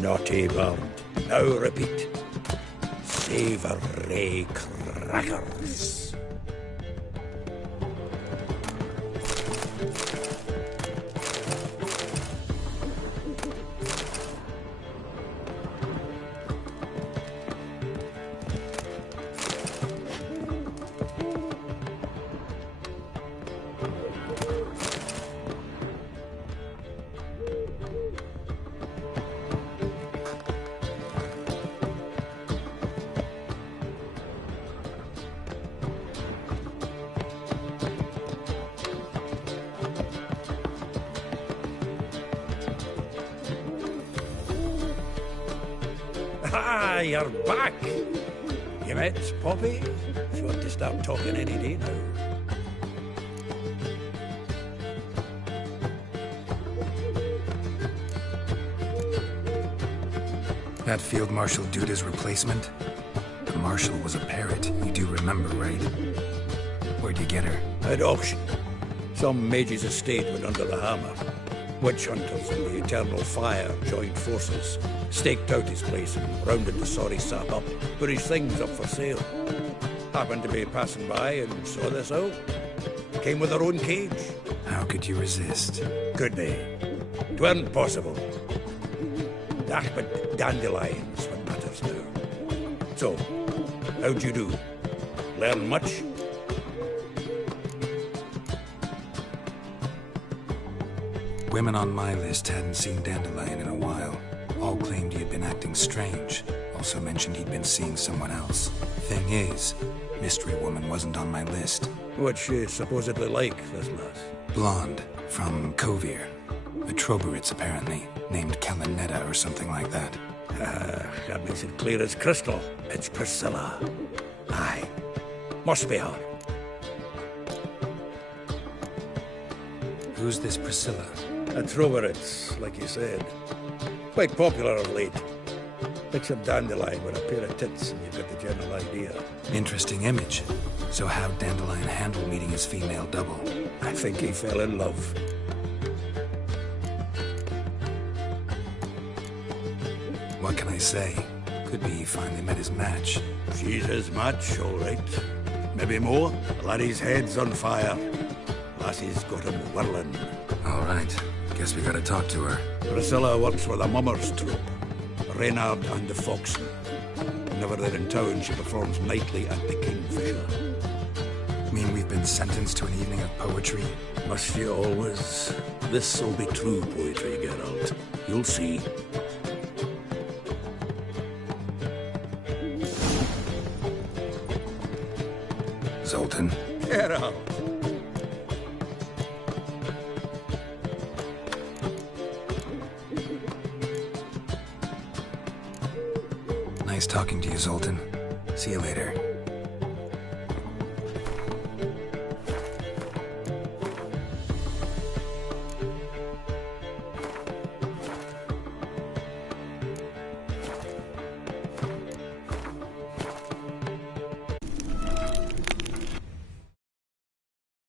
Naughty bird. Now repeat. Savoury crackers. Ah, you're back. You met Poppy? If you want to start talking any day now. That Field Marshal Duda's replacement? The Marshal was a parrot. You do remember, right? Where'd you get her? At auction. Some mage's estate went under the hammer. Witch hunters and the Eternal Fire joined forces, staked out his place and rounded the sorry sap up, put his things up for sale. Happened to be passing by and saw this out. Came with her own cage. How could you resist? Could be. 'Tweren't possible. But dandelions what matters now. So, how'd you do? Learn much? Women on my list hadn't seen Dandelion in a while. All claimed he had been acting strange. Also mentioned he'd been seeing someone else. Thing is, Mystery Woman wasn't on my list. What's she supposedly like, this lass? Blonde, from Kovir. A Troberitz, apparently, named Kalinetta or something like that. That makes it clear as crystal. It's Priscilla. Aye. Must be her. Who's this Priscilla? A Troberitz, like you said. Quite popular of late. Picture Dandelion with a pair of tits and you've got the general idea. Interesting image. So how'd Dandelion handle meeting his female double? I think he fell in love. What can I say? Could be he finally met his match. She's his match, all right. Maybe more. Laddie's head's on fire. Lassie's got him whirling. All right. Guess we gotta talk to her. Priscilla works for the Mummers troupe. Reynard and the Foxen. Whenever they're in town, she performs nightly at the Kingfisher. Mean we've been sentenced to an evening of poetry? Must you always? This'll be true poetry, Geralt. You'll see. Zoltan. Geralt. Nice talking to you, Zoltan. See you later.